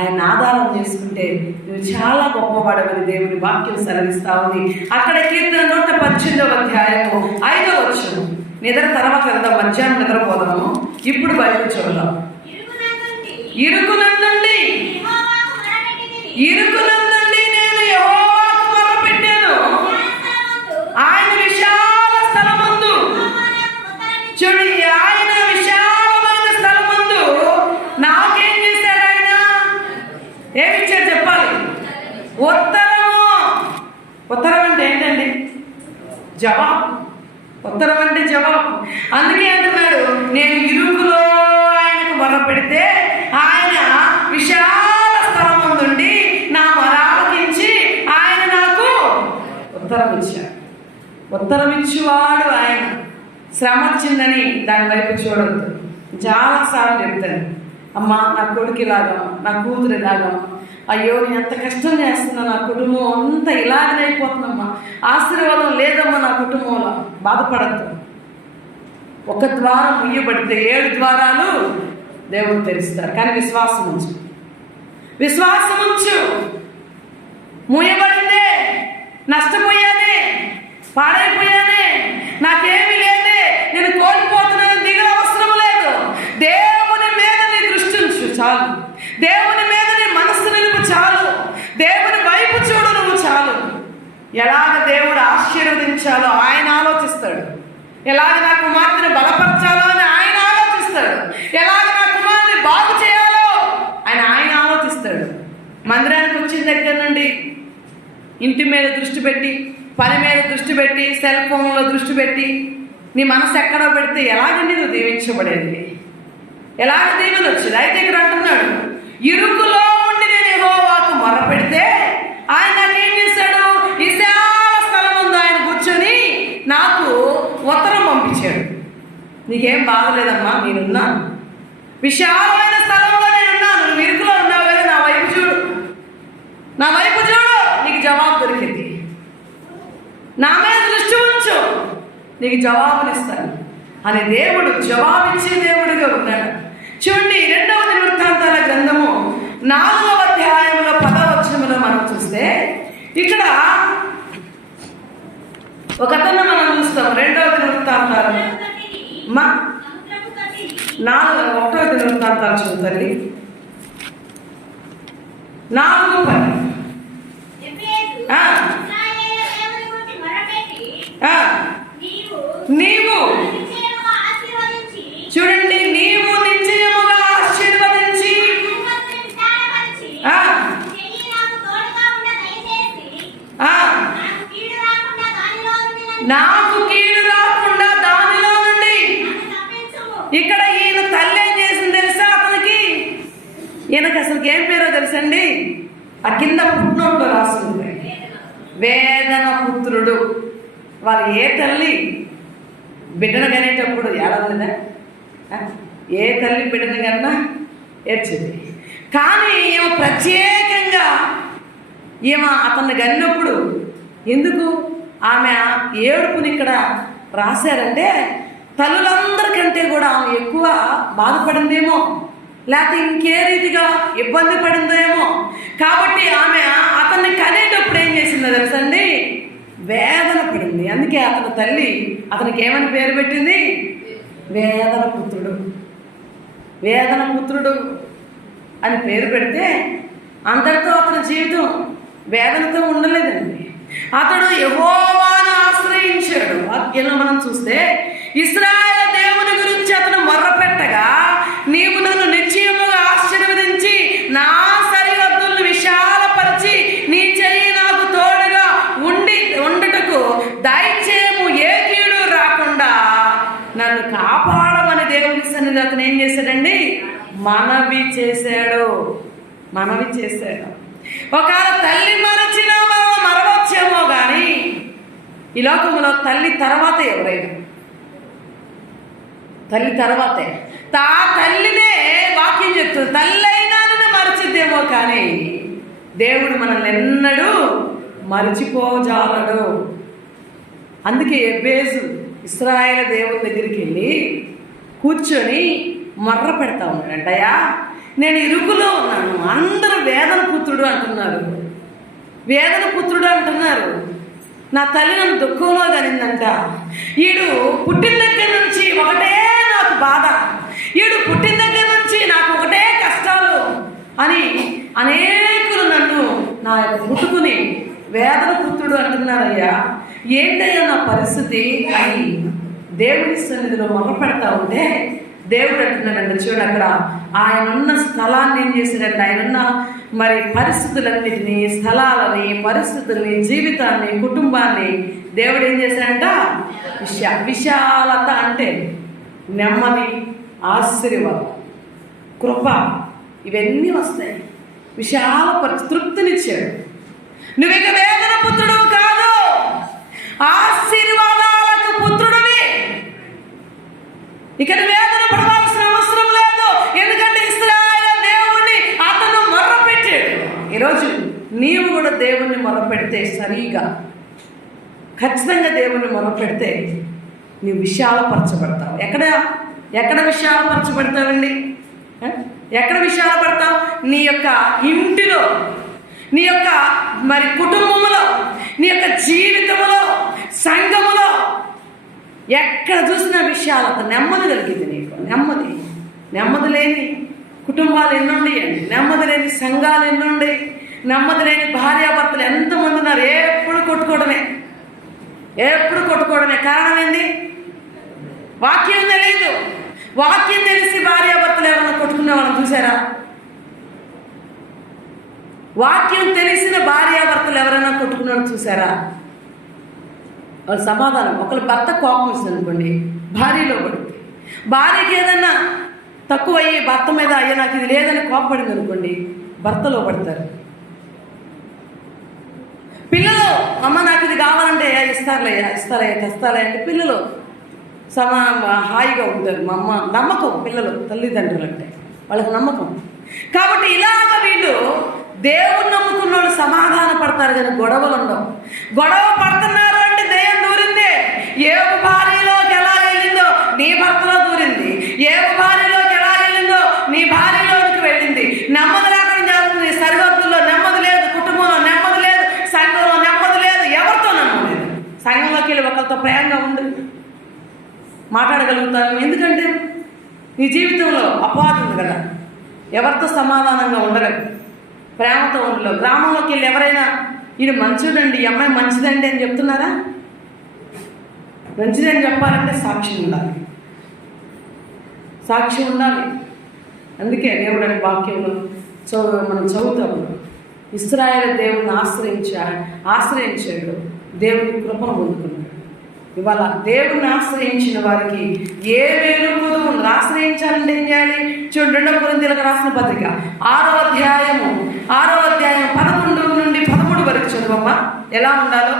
ఆయన ఆధారం చేసుకుంటే నువ్వు చాలా గొప్పవాడవని దేవుని వాక్యం సెలవిస్తా ఉంది. అక్కడ కీర్తన 118వ అధ్యాయము 5వ వచనం. నిద్ర తర్వాత వెళ్దాం, మధ్యాహ్నం నిద్రపోదాము. ఇప్పుడు బైబిల్ చూద్దాం. ఇరుకునందండి నేను యెహోవాకు మొరపెట్టాను, ఆయన విశాల స్థలమందు. చూడు, ఆయన విశాలమైన స్థలమందు నాకేం చేశాడు? ఆయన ఏమిచ్చాడు చెప్పాలి? ఉత్తరం అంటే ఏంటండి? జవాబు. ఉత్తరం అంటే జవాబు. అందుకే అంటున్నాడు, నేను ఇరుకులో ఆయనకు మొర పెడితే ఆయన విశాల స్థలం ముందుండి నా మొర ఆలకించి ఆయన నాకు ఉత్తరం ఇచ్చాడు. ఉత్తరం ఇచ్చేవాడు ఆయన. శ్రమ వచ్చిందని దాని వైపు చూడవద్దు. చాలాసార్లు చెప్తాను, అమ్మా నా కొడుకు ఇలాగమ్మా, నా కూతురు ఇలాగమ్మా, అయ్యో నేను ఎంత కష్టం చేస్తున్నా, నా కుటుంబం అంతా ఇలాగనే అయిపోతుందమ్మా, ఆశీర్వాదం లేదమ్మా నా కుటుంబంలో, బాధపడద్దు. ఒక ద్వారం ముయ్యబడితే 7 ద్వారాలు దేవుడు తెరుస్తారు. కానీ విశ్వాసం ఉంచు, విశ్వాసం ఉంచు. మూయబడిందే, నష్టపోయానే, పాడైపోయానే, నాకేమీ లేదే, నేను కోల్పోతున్నాను దిగులు అవసరం లేదు. దేవుని మీద నీ దృష్టి ఉంచు చాలు, దేవుని మీద నీ మనస్సు నిలుపు చాలు, దేవుని వైపు చూడు నువ్వు చాలు. ఎలాగ దేవుడు ఆశీర్వదించాలో ఆయన ఆలోచిస్తాడు, ఎలాగ నా కుమార్తెను బలపరచాలో అని ఆయన ఆలోచిస్తాడు, ఎలాగ నా కుమార్తెని బాగు చేయాలో ఆయన ఆలోచిస్తాడు. మందిరానికి వచ్చిన దగ్గర నుండి ఇంటి మీద దృష్టి పెట్టి, పని మీద దృష్టి పెట్టి, సెల్ ఫోన్లో దృష్టి పెట్టి, నీ మనసు ఎక్కడో పెడితే ఎలాగండి నువ్వు దీవించబడేది? ఎలాగ దీవెన వచ్చింది? అయితే ఇక్కడ అంటున్నాడు, ఇరుకులో ఉండి నేను యెహోవాకు మొరపెడితే ఆయన నాకేం చేశాడు? విశాల స్థలం ఉంది, ఆయన కూర్చొని నాకు ఉత్తరం పంపించాడు. నీకేం బాగలేదమ్మా, నేనున్నాను, విశాలమైన స్థలంలో నేనున్నాను, నువ్వు ఇరుకులో ఉన్నావు కదా, నా వైపు చూడు, నా వైపు చూడు, నీకు జవాబు దొరికింది. నా మీద దృష్టి ఉంచు, నీకు జవాబునిస్తాను అని దేవుడు జవాబిచ్చే దేవుడిగా ఉన్నాడు. చూడండి, 2వ దినవృత్తాంతాల గ్రంథము 4వ అధ్యాయంలో 10వ వచనంలో మనం చూస్తే ఇక్కడ ఒక అతను మనం చూస్తాం. 2వ దినవృత్తాంతాలు 1వ దినవృత్తాంతాలు చూడండి, 4:10. నీవు చూడండి, నీవు నిశ్చయముగా ఆశీర్వదించి నాకు కీడు రాకుండా దానిలో నుండి. ఇక్కడ ఈయన తల్లి ఏం చేసింది తెలుసా? ఈయనకి అసలు ఏం పేరో తెలుసండి? ఆ కింద పుట్టినోట్లో రాస్తుంది, వేదన పుత్రుడు. వాళ్ళు ఏ తల్లి బిడ్డను కనేటప్పుడు ఏడవలేదా? ఏ తల్లి బిడ్డను కన్నా ఏడ్చింది. కానీ ఈమె ప్రత్యేకంగా అతన్ని కన్నప్పుడు ఎందుకు ఆమె ఏడుపుని ఇక్కడ రాశారంటే, తల్లులందరికంటే కూడా ఆమె ఎక్కువ బాధపడిందేమో, లేకపోతే ఇంకే రీతిగా ఇబ్బంది పడిందేమో. కాబట్టి ఆమె అతన్ని కనేటప్పుడు ఏం చేసిందో తెలుసండి? వేదన పడింది. అందుకే అతని తల్లి అతనికి ఏమని పేరు పెట్టింది? వేదన పుత్రుడు. వేదన పుత్రుడు అని పేరు పెడితే అంతటితో అతని జీవితం వేదనతో ఉండలేదండి. అతడు యెహోవాను ఆశ్రయించాడు. ఇలా మనం చూస్తే ఇశ్రాయేలు దేవుని గురించి అతను మొర్రపెట్టగా, నీవు నన్ను నిశ్చయముగా ఆశీర్వదించి నా సరిహద్దులను విశాలపరిచి నీ చెయ్యి నాకు తోడుగా ఉండుటకు దయచేయము, ఏ కీడు రాకుండా నన్ను కాపాడమని దేవుని సన్నిధి అతను ఏం చేశాడండి? మనవి చేశాడు. ఒకవేళ తల్లి మరచినా మనం మరవచ్చేమో కానీ ఈ లోకంలో తల్లి తర్వాత ఎవరైనా తల్లి తర్వాతే. తల్లినే వాక్యం చెప్తుంది, తల్లి అయినా మరచిద్దేమో కానీ దేవుడు మనల్ని ఎన్నడూ మరచిపోజాలడు. అందుకే ఎబ్బేజు ఇశ్రాయేలు దేవుని దగ్గరికి వెళ్ళి కూర్చొని మొర్ర పెడతా ఉన్నాడంటయ్యా, నేను ఇరుకులో ఉన్నాను, అందరూ వేదన పుత్రుడు అంటున్నారు, నా తల్లి నన్ను దుఃఖంలో కనిందంట, ఈడు పుట్టిన దగ్గర నుంచి ఒకటే నాకు బాధ, ఈడు పుట్టిన దగ్గర నుంచి నాకు ఒకటే కష్టాలు అని అనేకులు నన్ను నా యొక్క పుట్టుకుని వేదన పుత్రుడు అంటున్నారయ్యా, ఏంటయ్యా నా పరిస్థితి అని దేవుని సన్నిధిలో మొదలు పెడతా ఉంటే దేవుడు అంటున్నాడంటే, చూడండి అక్కడ ఆయనున్న స్థలాన్ని ఏం చేశాడంటే, ఆయనున్న మరి పరిస్థితులన్నిటినీ, స్థలాలని, పరిస్థితుల్ని, జీవితాన్ని, కుటుంబాన్ని దేవుడు ఏం చేశాడంట? విశాలత అంటే నెమ్మది, ఆశీర్వాదం, కృప, ఇవన్నీ వస్తాయి. విశాలపరిచి తృప్తినిచ్చాడు. నువ్వు ఇక వేదన పుత్రుడు కాదు, ఆశీర్వాదాలకు పుత్రుడివి. ఇక వేదన పడవలసిన అవసరం లేదు. ఎందుకంటే ఇశ్రాయేలు హాయిగా ఖచ్చితంగా దేవుని మొరపెడితే నీవు విశాలపరచబడతావు. ఎక్కడ విశాలపరచబడతావండి? ఎక్కడ విశాలపడతావు? నీ యొక్క ఇంటిలో, నీ యొక్క మరి కుటుంబంలో, నీ యొక్క జీవితంలో, సంఘములో ఎక్కడ చూసినా విశాలత, నెమ్మది కలిగింది నీకు. నెమ్మది లేని కుటుంబాలు ఎన్నుండయండి, నెమ్మది లేని సంఘాలు ఎన్నుండి, నెమ్మది లేని భార్యాభర్తలు ఎంతమంది ఉన్నారు. ఎప్పుడు కొట్టుకోవడమే. కారణం ఏంది? వాక్యం తెలియదు. వాక్యం తెలిసి భార్యాభర్తలు ఎవరన్నా కొట్టుకునే వాళ్ళని చూసారా? వాక్యం తెలిసిన భార్యాభర్తలు ఎవరైనా కొట్టుకున్నాడు చూసారా? వాళ్ళు సమాధానం. ఒకళ్ళు భర్త కోపం వస్తుంది అనుకోండి, భార్యలో పడుతుంది. భార్యకి ఏదన్నా తక్కువ అయ్యి భర్త మీద అయ్యో నాకు ఇది లేదని కోపపడింది అనుకోండి, భర్తలో పడతారు. పిల్లలు అమ్మ నాకు ఇది కావాలంటే ఇస్తారయ్యా తెస్తాలే అంటే పిల్లలు హాయిగా ఉంటారు. మా అమ్మ నమ్మకం, పిల్లలు తల్లిదండ్రులు అంటే వాళ్ళకి నమ్మకం. కాబట్టి ఇలాగ వీళ్ళు దేవుని నమ్ముకున్న వాళ్ళు సమాధాన పడతారు, కానీ గొడవలు ఉండవు. గొడవ పడుతున్నారు అంటే దెయ్యం దూరింది. ఏ భార్యలోకి ఎలా వెళ్ళిందో నీ భర్తలో దూరింది, ఏ భార్యలోకి ఎలా వెళ్ళిందో నీ భార్యలోకి వెళ్ళింది. నెమ్మది లేకుండా చేస్తుంది. సరిహద్దుల్లో నెమ్మది లేదు, కుటుంబంలో నెమ్మది లేదు, సంఘంలో నెమ్మది లేదు, ఎవరితో నెమ్మది లేదు. సంఘంలోకి వెళ్ళి ఒకరితో ప్రేమగా ఉండు, మాట్లాడగలుగుతాను. ఎందుకంటే నీ జీవితంలో అపవాదం ఉంది కదా, ఎవరితో సమాధానంగా ఉండలేవు, ప్రేమతో ఉండలేవు. గ్రామంలోకి వెళ్ళి ఎవరైనా ఈయన మంచిదండి, ఈ అమ్మాయి మంచిదండి అని చెప్తున్నారా? మంచిదని చెప్పాలంటే సాక్ష్యం ఉండాలి. అందుకే దేవుడు అనే వాక్యంలో మనం చదువుతాము, ఇశ్రాయేలు దేవుడిని ఆశ్రయించాడు, దేవుని కృపను పొందుకున్నాడు. ఇవాళ దేవుని ఆశ్రయించిన వారికి ఏ మేలు పొందుకుంది. ఆశ్రయించాలంటే ఏం చేయాలి? చూడండి, 2 కొరింథీయులకు రాసిన పత్రిక 6వ అధ్యాయం 11 నుండి 13 వరకు చదువమ్మా. ఎలా ఉండాలో.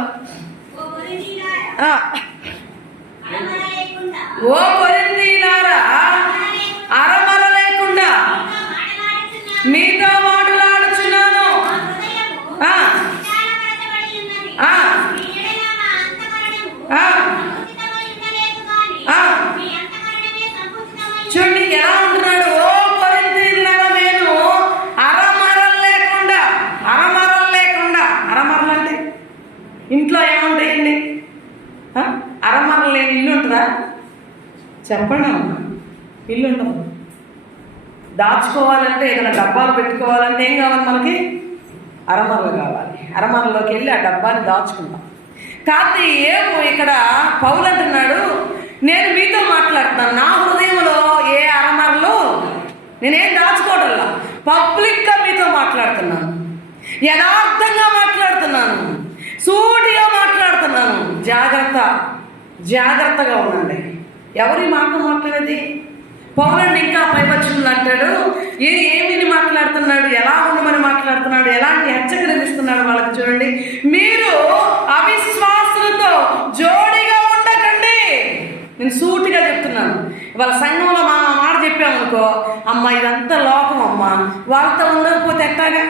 ఓ కొరింథీయులారా, అరమర లేకుండా మీతో మాట్లాడుచున్నాను. చూడండి ఎలా ఉంటున్నాడు. ఓ కొరింథీయులారా, నేను అరమరలు లేకుండా అరమరలు అంటే ఇంట్లో ఏముంటాయండి? అరమరలు లేని ఇల్లు ఉంటుందా? చెప్పండి అమ్మా. ఇల్లు ఉండదు. దాచుకోవాలంటే ఏదైనా డబ్బాలు పెట్టుకోవాలంటే ఏం కావాలి మనకి? అరమరలు కావాలి. అరమరలోకి వెళ్ళి ఆ డబ్బాని దాచుకుంటాం. కాబట్టి ఏమో ఇక్కడ పౌలు అంటున్నాడు, నేను మీతో మాట్లాడుతున్నాను, నా హృదయంలో ఏ అరమరలు నేనేం దాచుకోవడంలా, పబ్లిక్గా మీతో మాట్లాడుతున్నాను, యథార్థంగా మాట్లాడుతున్నాను, సూటిగా మాట్లాడుతున్నాను. జాగ్రత్తగా ఉండండి. ఎవరి మాట మాట్లాడేది? పౌలండి ఇంకా పైవచనంలో అంటాడు, ఏమిని మాట్లాడుతున్నాడు, ఎలా ఉండమని మాట్లాడుతున్నాడు, ఎలాంటి హెచ్చరికలు ఇస్తున్నాడు వాళ్ళకి. చూడండి, మీరు అవిశ్వాసులతో జోడిగా ఉండకండి. నేను సూటిగా చెప్తున్నాను. వాళ్ళ సంఘంలో మా మాట చెప్పామనుకో, అమ్మ ఇదంతా లోకం అమ్మ, వాళ్ళతో ఉండకపోతే ఎట్టాగా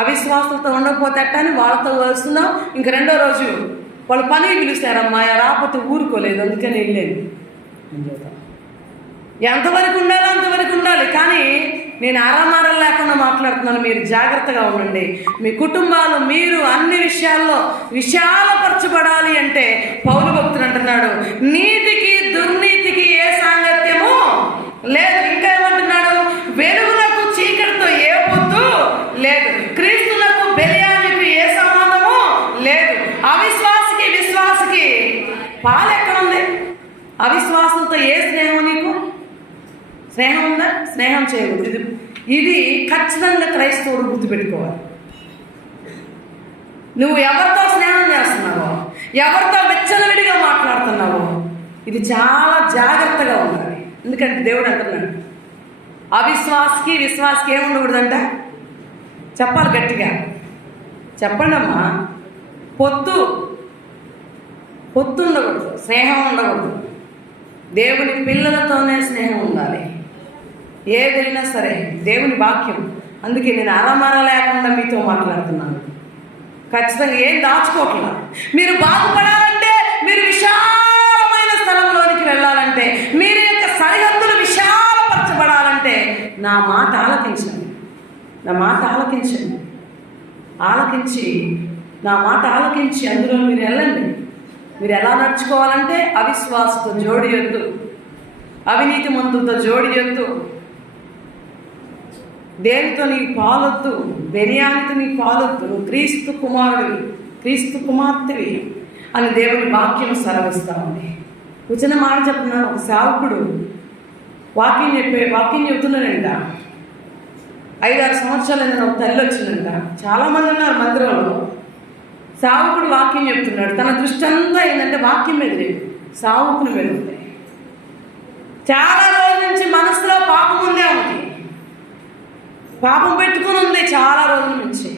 అవిశ్వాసులతో ఉండకపోతే ఎట్టని వాళ్ళతో కలుస్తున్నాం. ఇంక 2వ రోజు వాళ్ళు పని పిలుస్తారమ్మా, రాకపోతే ఊరుకోలేదు, అందుకని వెళ్ళలేదు. ఎంతవరకు ఉండాలో అంతవరకు ఉండాలి. కానీ నేను అరమరలు లేకుండా మాట్లాడుతున్నాను. మీరు జాగ్రత్తగా ఉండండి. మీ కుటుంబాలు మీరు అన్ని విషయాల్లో విశాలపరచబడాలి అంటే పౌలు భక్తుడు అంటున్నాడు, నీతికి దుర్నీతికి ఏ సాంగత్యము లేదు. ఇంకా ఏమంటున్నాడు? వెలుగులకు చీకటితో ఏ పొత్తు లేదు, క్రీస్తులకు బెలియానికి ఏ సంబంధము లేదు. అవిశ్వాసికి విశ్వాసికి పాలు ఎక్కడ ఉంది? అవిశ్వాసంతో ఏ స్నేహం? నీకు స్నేహం ఉందా? స్నేహం చేయకూడదు. ఇది ఖచ్చితంగా క్రైస్తవుడు గుర్తుపెట్టుకోవాలి. నువ్వు ఎవరితో స్నేహం చేస్తున్నావో, ఎవరితో విచ్చలవిడిగా మాట్లాడుతున్నావో, ఇది చాలా జాగ్రత్తగా ఉండాలి. ఎందుకంటే దేవుడు అంటున్నాడు, అవిశ్వాసికి విశ్వాసికి ఏముండకూడదంట? చెప్పాలి గట్టిగా, చెప్పండి అమ్మా. పొత్తు ఉండకూడదు, స్నేహం ఉండకూడదు. దేవుని పిల్లలతోనే స్నేహం ఉండాలి. ఏదైనా సరే దేవుని వాక్యం. అందుకే నేను అరమర లేకుండా మీతో మాట్లాడుతున్నాను. ఖచ్చితంగా ఏం దాచుకోవట్లా. మీరు బాగుపడాలంటే, మీరు విశాలమైన స్థలంలోనికి వెళ్ళాలంటే, మీరు యొక్క సరిహద్దులు విశాలపరచబడాలంటే నా మాట ఆలకించండి. నా మాట ఆలకించండి. ఆలకించి, నా మాట ఆలకించి అందులో మీరు వెళ్ళండి. మీరు ఎలా నడుచుకోవాలంటే అవిశ్వాసతో జోడియొద్దు, అవినీతి మంతులతో జోడియొద్దు, దేనితో నీకు పాలొద్దు, బెనియానితో నీకు పాలొద్దు, నువ్వు క్రీస్తు కుమారుడివి, క్రీస్తు కుమార్తెవి అని దేవుని వాక్యం సెలవిస్తా ఉంది. చిన్న మాట చెప్తున్నాను. ఒక సేవకుడు వాక్యం చెబుతున్నానంట. 5-6 సంవత్సరాలు ఒక తల్లి వచ్చిందంట. చాలామంది ఉన్నారు మందిరంలో. సావుకుడు వాక్యం చెప్తున్నాడు. తన దృష్టి అంతా ఏంటంటే వాక్యం మీద లేదు, సావుకుని మీద ఉంది. చాలా రోజుల నుంచి మనసులో పాపం ఉంది ఆమెకి, పాపం పెట్టుకుని ఉంది చాలా రోజుల నుంచి.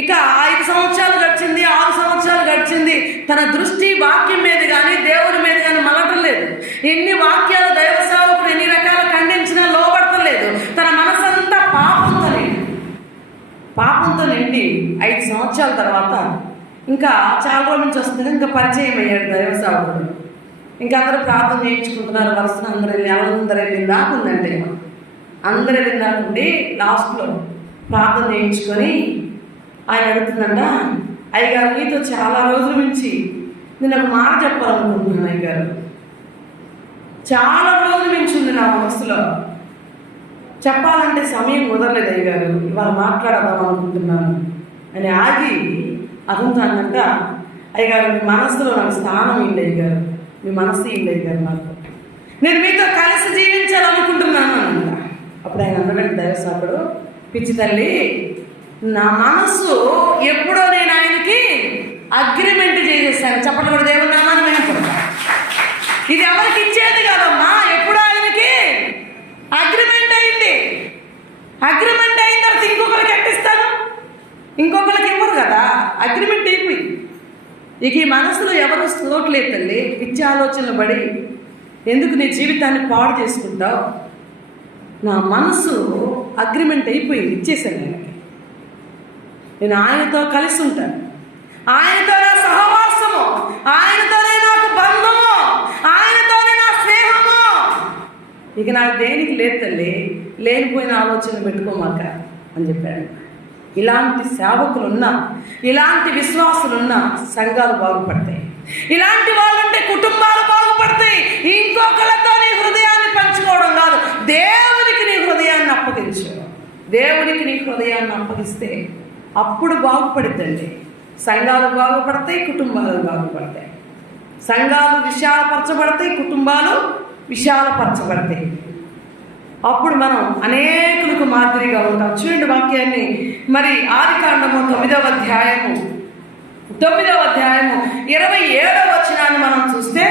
ఇక 5 సంవత్సరాలు గడిచింది, 6 సంవత్సరాలు గడిచింది. తన దృష్టి వాక్యం మీద కానీ దేవుని మీద కానీ మలటం లేదు. ఎన్ని వాక్యాలు దైవ సేవకుడు ఎన్ని రకాల ఖండించినా లోపడతలేదు. తన మనసంతా పాపంతో నిండి 5 సంవత్సరాల తర్వాత ఇంకా చాలా రోజుల నుంచి వస్తుంది. ఇంకా పరిచయం అయ్యాడు దైవ సేవకుడు. ఇంకా అందరూ ప్రార్థన చేయించుకుంటున్నారు. వరుసన అందరూ వెళ్ళి దాకుందంటే అందరూ వెళ్ళిన దాకుండి లాస్ట్లో ప్రార్థన చేయించుకొని ఆయన అడుగుతుందంట, అయ్యగారు మీతో చాలా రోజుల నుంచి నేను ఒక మాట చెప్పాలనుకుంటున్నాను అయ్యగారు. చాలా రోజుల నుంచి ఉంది నా మనసులో, చెప్పాలంటే సమయం కుదరలేదు అయ్యగారు, ఇవాళ మాట్లాడదాం అనుకుంటున్నాను అని ఆగి అతనితో అన్నంట, అయ్యగారు మీ మనస్సులో నాకు స్థానం ఇల్లు అయ్యగారు, మీ మనస్సు ఇల్లు అయ్యగారు, నాకు నేను మీతో కలిసి జీవించాలనుకుంటున్నాను అంట. అప్పుడు ఆయన అన్నట్టు దైవసాకుడు, పిచ్చి తల్లి, నా మనస్సు ఎప్పుడో నేను ఆయనకి అగ్రిమెంట్ చేసేసాను. చెప్పండి కూడా దేవుని నామాన్ని వినపడతా. ఇది ఎవరికి ఇచ్చేది కాదమ్మా, ఎప్పుడో ఆయనకి అగ్రిమెంట్ అయింది. అగ్రిమెంట్ అయిన తర్వాత ఇంకొకరికి ఎట్టిస్తాను, ఇంకొకరికి ఇవ్వరు కదా, అగ్రిమెంట్ అయిపోయింది. ఇక ఈ మనసులో ఎవరు చూడట్లేదు తల్లి, పిచ్చి ఆలోచనలు పడి ఎందుకు నీ జీవితాన్ని పాడు చేసుకుంటావు. నా మనసు అగ్రిమెంట్ అయిపోయింది, ఇచ్చేసాను. నేను ఆయనతో కలిసి ఉంటాను, ఆయనతో నా సహవాసము, ఆయనతోనే నాకు బంధము, ఆయనతోనే నా స్నేహము. ఇక నాకు దేనికి లేదు తల్లి, లేనిపోయిన ఆలోచన పెట్టుకోమాక అని చెప్పాడు. ఇలాంటి సేవకులున్నా, ఇలాంటి విశ్వాసులున్నా సంఘాలు బాగుపడతాయి. ఇలాంటి వాళ్ళంటే కుటుంబాలు బాగుపడతాయి. ఇంకొకళ్ళతో నీ హృదయాన్ని పంచుకోవడం కాదు, దేవునికి నీ హృదయాన్ని అప్పగించు. దేవునికి నీ హృదయాన్ని అప్పగిస్తే అప్పుడు బాగుపడుతుంది. సంఘాలు బాగుపడతాయి, కుటుంబాలు బాగుపడతాయి. సంఘాలు విశాలపరచబడతాయి, కుటుంబాలు విశాలపరచబడతాయి. అప్పుడు మనం అనేకులకు మాదిరిగా ఉంటాం. చూడండి వాక్యాన్ని, మరి ఆదికాండము 9వ అధ్యాయము 27వ వచనాన్ని మనం చూస్తే,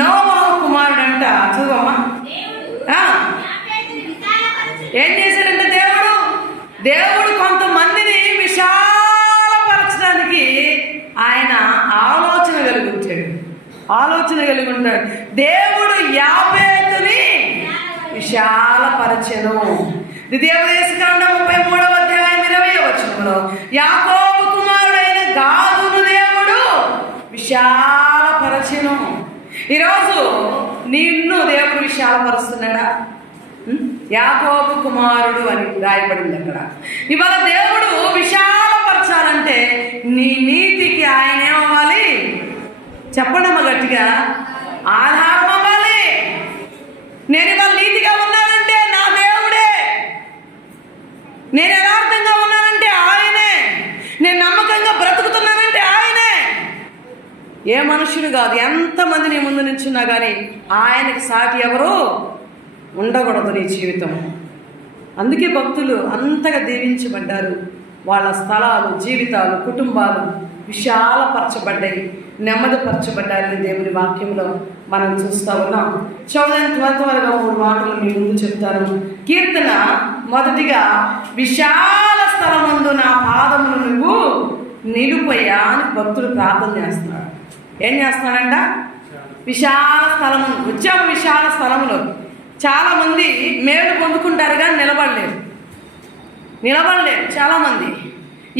నోవహు కుమారుడంట, చదువమ్మా, ఏం చేశాడంటే దేవుడు కొంతమందిని విశాలపరచడానికి ఆయన ఆలోచన కలిగి ఉంటాడు. దేవుడు యాబేతుని విశాలపరచెను. ద్వితీయోపదేశకాండం 33వ అధ్యాయం 20వ వచనంలో, యాకోబు కుమారుడైన గాదును దేవుడు విశాలపరచెను. ఈరోజు నిన్ను దేవుడు విశాలపరుస్తున్నాడా? యాకోబు కుమారుడు అని రాయబడింది అక్కడ. ఇవాళ దేవుడు విశాలపరచాలంటే నీ నీతికి ఆయన ఏమవ్వాలి? చెప్పండమ్మ గట్టిగా, ఆధారం అవ్వాలి. నేను ఇవాళ నీతిగా ఉన్నానంటే నా దేవుడే, నేను యథార్థంగా ఉన్నానంటే ఆయనే, నేను నమ్మకంగా బ్రతుకుతున్నానంటే ఆయనే, ఏ మనుషుడు కాదు. ఎంతమంది నీ ముందు నిల్చున్నా కానీ ఆయనకి సాటి ఎవరు ఉండకూడదు నీ జీవితం. అందుకే భక్తులు అంతగా దీవించబడ్డారు. వాళ్ళ స్థలాలు, జీవితాలు, కుటుంబాలు విశాలపరచబడ్డాయి, నెమ్మదిపరచబడ్డారని దేవుని వాక్యంలో మనం చూస్తూ ఉన్నాం. చౌదరి త్వరగా 3 మాటలు మీ ముందు చెప్తాను. కీర్తన మొదటిగా, విశాల స్థలమందు నా పాదములు నువ్వు నిలుపయ్యా అని భక్తులు ప్రార్థన చేస్తున్నాడు. ఏం చేస్తున్నాడంట? విశాల స్థలము. వచ్చాము విశాల స్థలంలో. చాలామంది మేలు పొందుకుంటారు కానీ నిలబడలేరు చాలామంది.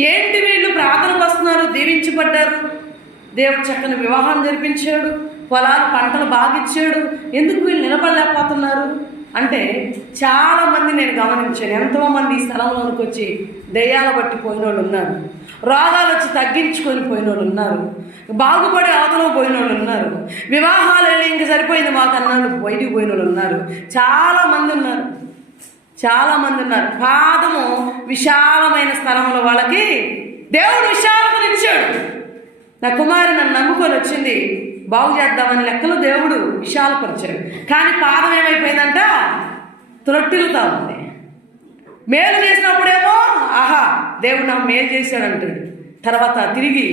ఏంటి వీళ్ళు ప్రార్థనకు వస్తున్నారు, దీవించబడ్డారు, దేవుడు చక్కని వివాహం జరిపించాడు, పొలాలు పంటలు బాగా ఇచ్చాడు, ఎందుకు వీళ్ళు నిలబడలేకపోతున్నారు అంటే చాలామంది నేను గమనించాను. ఎంతోమంది ఈ స్థలంలోనికి వచ్చి దెయ్యాలు బట్టి పోయిన వాళ్ళు ఉన్నారు, రోగాలు వచ్చి తగ్గించుకొని పోయిన వాళ్ళు ఉన్నారు, బాగుపడి అవతలో పోయిన వాళ్ళు ఉన్నారు, వివాహాలు వెళ్ళి ఇంక సరిపోయింది మాకు అన్నాడు బయటికి పోయిన వాళ్ళు ఉన్నారు. చాలామంది ఉన్నారు. పాదము విశాలమైన స్థలంలో వాళ్ళకి దేవుడు విశాలతనిచ్చాడు. నా కుమారి నన్ను నమ్ముకొని వచ్చింది, బాగు చేద్దామని లెక్కలో దేవుడు విశాలపరిచాడు. కానీ పాదం ఏమైపోయిందంట, త్రొట్టిల్లుతా ఉంది. మేలు చేసినప్పుడేమో ఆహా దేవుడు నాకు మేలు చేశాడంటాడు, తర్వాత తిరిగి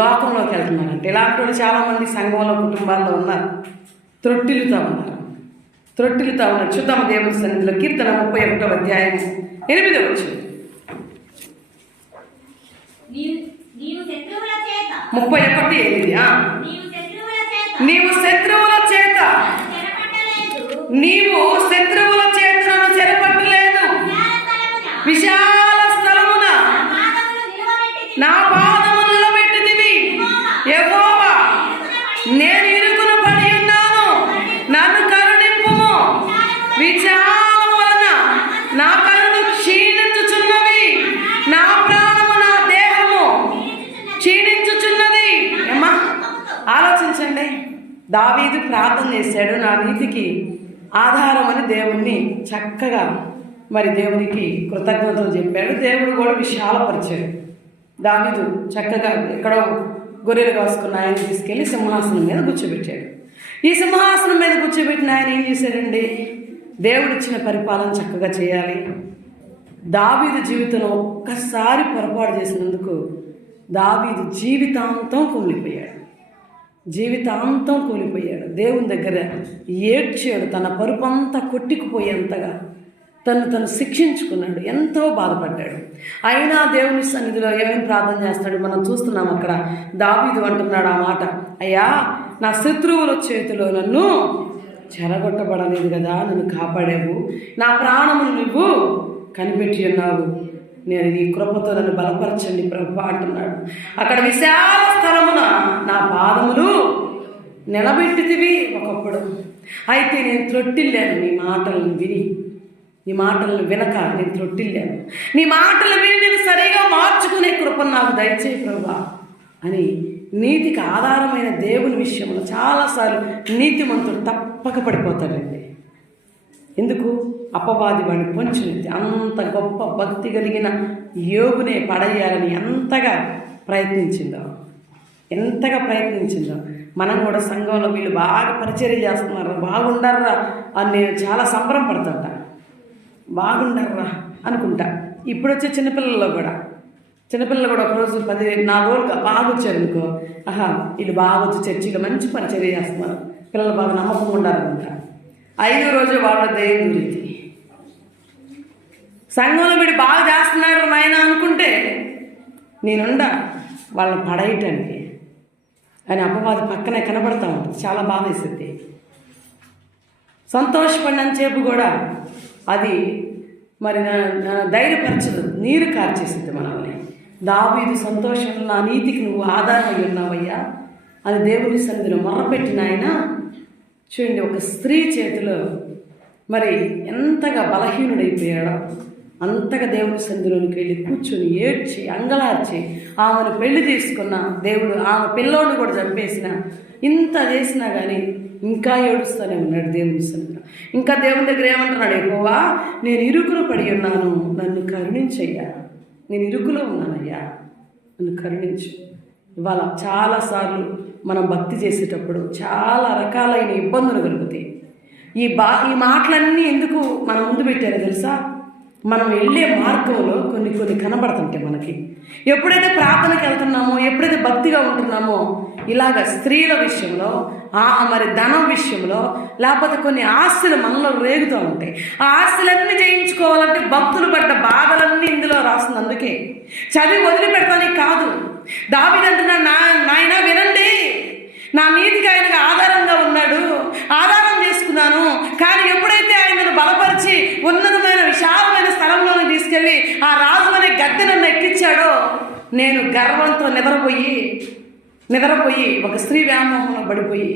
లోకంలోకి వెళ్తున్నారంటే. ఇలాంటి వాళ్ళు చాలామంది సంఘంలో కుటుంబాల్లో ఉన్నారు, త్రొట్టిల్లుతా ఉన్నారు. చూద్దాం దేవుడి సన్నిధిలో కీర్తన 31వ అధ్యాయం 8వ వచనం. 31:8. నీవు శత్రువుల చేత నన్ను చెరపట్టలేదు, విశాల స్థలమున నా పాదము నిలబెట్టితివి. యెహోవా, నేను ఇరుకున పడి ఉన్నాను, నన్ను కరుణింపుము. విచారము వలన నా కళ్ళు క్షీణించుచున్నవి, నా ప్రాణము నా దేహము క్షీణించుచున్నది. ఏమ్మా ఆలోచించండి. దావీదు ప్రార్థన చేశాడు, నా నీతికి ఆధారం అని దేవుణ్ణి చక్కగా దేవునికి కృతజ్ఞతలు చెప్పాడు. దేవుడు కూడా విశాలపరిచాడు. దావీదు చక్కగా ఎక్కడో గొర్రెలు కాసుకున్న ఆయన తీసుకెళ్ళి సింహాసనం మీద కూర్చోబెట్టాడు. ఈ సింహాసనం మీద కూర్చోబెట్టిన ఆయన ఏం చేశాడండి, దేవుడిచ్చిన పరిపాలన చక్కగా చేయాలి. దావీదు జీవితంలో ఒక్కసారి పొరపాటు చేసినందుకు దావీదు జీవితాంతం కూలిపోయాడు. దేవుని దగ్గర ఏడ్చాడు, తన పరుపంతా కొట్టుకుపోయేంతగా తను శిక్షించుకున్నాడు, ఎంతో బాధపడ్డాడు. అయినా దేవుని సన్నిధిలో ఏమైనా ప్రార్థన చేస్తాడు మనం చూస్తున్నాం. అక్కడ దావీదు అంటున్నాడు ఆ మాట, అయ్యా నా శత్రువుల చేతిలో నన్ను చెరగొట్టబడలేదు కదా, నన్ను కాపాడావు, నా ప్రాణమును నువ్వు కనిపెట్టి ఉన్నావు, నేను నీ కృపతో నన్ను బలపరచండి ప్రభు అంటున్నాడు. అక్కడ విశాల స్థలమున నా పాదములు నిలబెట్టితివి ఒకప్పుడు. అయితే నేను త్రొట్టిల్లాను, నీ మాటలను వినక నేను త్రొట్టిల్లాను. నీ మాటలు విని నేను సరిగా మార్చుకునే కృపను నాకు దయచేయి ప్రభా అని నీతికి ఆధారమైన దేవుని విషయంలో చాలాసార్లు నీతిమంతుడు తప్పక పడిపోతాడండి. ఎందుకు? అపవాది వాడిని పొంచినది. అంత గొప్ప భక్తి కలిగిన యోగునే పడేయాలని ఎంతగా ప్రయత్నించిందో. మనం కూడా సంఘంలో వీళ్ళు బాగా పరిచర్య చేస్తున్నారు, బాగుండర్రా అని నేను చాలా సంబరం పడుతుంటా, బాగుండర్రా అనుకుంటా. ఇప్పుడు వచ్చే చిన్నపిల్లలు కూడా ఒకరోజు 4 రోజులుగా బాగా వచ్చారు అనుకో, ఆహా వీళ్ళు బాగా వచ్చి చర్చిలో మంచి పరిచర్య చేస్తున్నారు, పిల్లలు బాగా నమ్మకంగా ఉండాలనుకుంటా. 5వ రోజు వాళ్ళ దయ్యం గురించి సంఘంలో వీడు బాగా చేస్తున్నాడు నాయన అనుకుంటే నేనుండా వాళ్ళని పడేయటానికి అని అపవాది పక్కనే కనబడతా ఉంటుంది. చాలా బాధ వేస్తుంది. సంతోషపడినంత సేపు కూడా అది ధైర్యపరచదు, నీరు కార్చేసింది మనల్ని. దావీదు సంతోషంలో నా నీతికి నువ్వు ఆధారమై ఉన్నావయ్యా అని దేవుని సన్నిధిలో మొరపెట్టిన ఆయన చూడండి, ఒక స్త్రీ చేతిలో ఎంతగా బలహీనుడైపోయాడో అంతగా దేవుని సన్నిధిలోనికి వెళ్ళి కూర్చొని ఏడ్చి అంగలార్చి ఆమెను పెళ్లి తీసుకున్న దేవుడు ఆమె పిల్లోడిని కూడా చంపేసిన, ఇంత చేసినా కానీ ఇంకా ఏడుస్తూనే ఉన్నాడు దేవుని సన్నిధిలో. ఇంకా దేవుని దగ్గర ఏమంటున్నాడు, యెహోవా నేను ఇరుకులో పడి ఉన్నాను, నన్ను కరుణించయ్యా, నేను ఇరుకులో ఉన్నానయ్యా, నన్ను కరుణించు. ఇవాళ చాలాసార్లు మనం భక్తి చేసేటప్పుడు చాలా రకాలైన ఇబ్బందులు కలుగుతాయి. ఈ మాటలన్నీ ఎందుకు మన ముందు పెట్టారో తెలుసా? మనం వెళ్ళే మార్గంలో కొన్ని కనబడుతుంటాయి మనకి. ఎప్పుడైతే ప్రార్థనకి వెళ్తున్నామో, ఎప్పుడైతే భక్తిగా ఉంటున్నామో, ఇలాగ స్త్రీల విషయంలో, ధనం విషయంలో, లేకపోతే కొన్ని ఆస్తులు మనలో రేగుతూ ఉంటాయి. ఆ ఆస్తులన్నీ జయించుకోవాలంటే భక్తులు పడ్డ బాధలన్నీ ఇందులో రాస్తుంది. అందుకే చదివి వదిలిపెడతానికి కాదు. దావీదు అంటున్నాడు, నాయన వినండి, నా నీతికి ఆయనకు ఆధారంగా ఉన్నాడు, ఆధారం చేసుకున్నాను. కానీ ఎప్పుడైతే ఆయనను బలపరిచి ఉన్నతమైన విశాలమైన స్థలంలోకి తీసుకెళ్ళి ఆ రాజు అనే గద్దె నన్ను ఎక్కించాడో నేను గర్వంతో నిద్రపోయి ఒక స్త్రీ వ్యామోహంలో పడిపోయి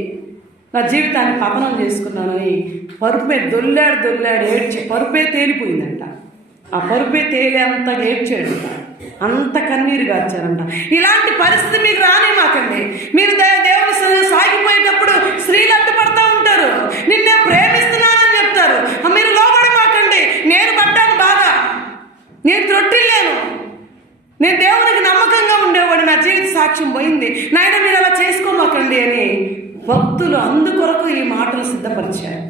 నా జీవితాన్ని పతనం చేసుకున్నానని పరుపే దొల్లాడు ఏడ్చి పరుపే తేలిపోయిందంట. ఆ పరుపే తేలేంత ఏడ్చాడంట, అంత కన్నీరు గార్చారంట. ఇలాంటి పరిస్థితి మీకు రానే మాకండి. మీరు దేవుని సాగిపోయేటప్పుడు స్త్రీలు అడ్డుపడతా ఉంటారు, నిన్నే ప్రేమిస్తున్నానని చెప్తారు. మీరు లోబడి మాకండి. నేను పడ్డాను బాధ, నేను త్రొట్టిల్లాను, నేను దేవునికి నమ్మకంగా ఉండేవాడు, నా జీవిత సాక్ష్యం పోయింది, నాయన మీరు అలా చేసుకోమాకండి అని భక్తులు అందుకొరకు ఈ మాటలు సిద్ధపరిచారు.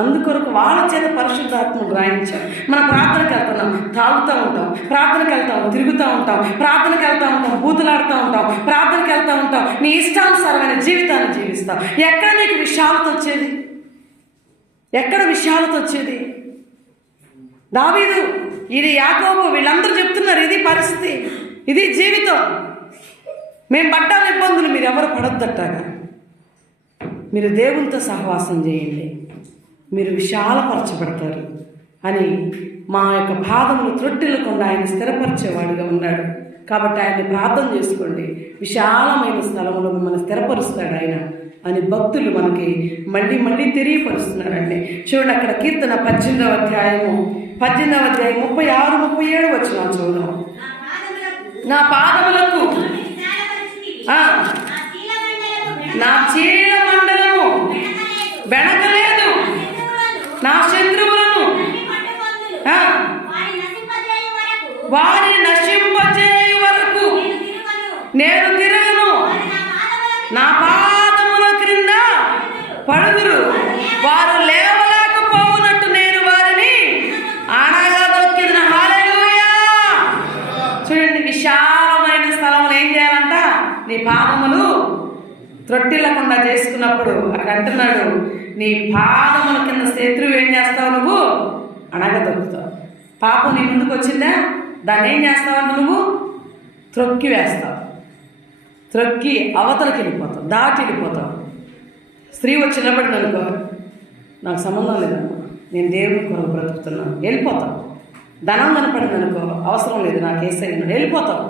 అందుకొరకు వాళ్ళ చేత పరిశుద్ధాత్మను రాయించారు. మనం ప్రార్థనకి వెళ్తున్నాం, తాగుతూ ఉంటాం, ప్రార్థనకి వెళ్తాం, తిరుగుతూ ఉంటాం, ప్రార్థనకి వెళ్తూ ఉంటాం, బూతులాడుతూ ఉంటాం, ప్రార్థనకి వెళ్తూ ఉంటాం, నీ ఇష్టానుసారమైన జీవితాన్ని జీవిస్తాం. ఎక్కడ నీకు విశాలత వచ్చేది? ఎక్కడ విశాలత వచ్చేది? దావీదు, ఇది యాకోబు, వీళ్ళందరూ చెప్తున్నారు ఇది పరిస్థితి, ఇది జీవితం, మేము పడ్డాం ఇబ్బందులు, మీరు ఎవరు పడొద్దట్టాగా. మీరు దేవునితో సహవాసం చేయండి, మీరు విశాలపరచబడతారు అని మా యొక్క పాదములు త్రొట్టిల్లకుండా ఆయన స్థిరపరిచేవాడుగా ఉన్నాడు. కాబట్టి ఆయన్ని ప్రార్థన చేసుకోండి, విశాలమైన స్థలంలో మిమ్మల్ని స్థిరపరుస్తాడు ఆయన అని భక్తులు మనకి మళ్ళీ తెలియపరుస్తున్నారండి. చూడండి, అక్కడ కీర్తన 18వ అధ్యాయం 36, 37 వచ్చిన చూద్దాం. నా పాదములకు నా చీల మండలము వెనకలేదు, నా శత్రువులను వారిని నశింపజేయ వరకు నేను తిరగను. నా పాదముల క్రింద పడుదురు, వారు లేవలేకపోవునట్టు నేను వారిని అనగదొక్కిన. హల్లెలూయా. చూడండి, విశాలమైన స్థలంలో ఏం చేయాలంట? నీ పాదములు త్రొట్టిల్లకుండా చేసుకున్నప్పుడు అక్కడ అంటున్నాడు, నీ పాదముల కింద శత్రువు ఏం చేస్తావు? నువ్వు అణగదొక్కుతావు. పాపం నీ ముందుకు వచ్చిందా, దాన్ని ఏం చేస్తావు? నువ్వు త్రొక్కి వేస్తావు, త్రొక్కి అవతలకి వెళ్ళిపోతావు, దాటి వెళ్ళిపోతావు. స్త్రీ వచ్చి నిలబడింది అనుకో, నాకు సంబంధం లేదమ్మా, నేను దేవుని కొరకు బ్రతుకుతున్నాను, వెళ్ళిపోతావు. ధనం కనపడింది అనుకో, అవసరం లేదు నాకు ఏసైనా, వెళ్ళిపోతావు.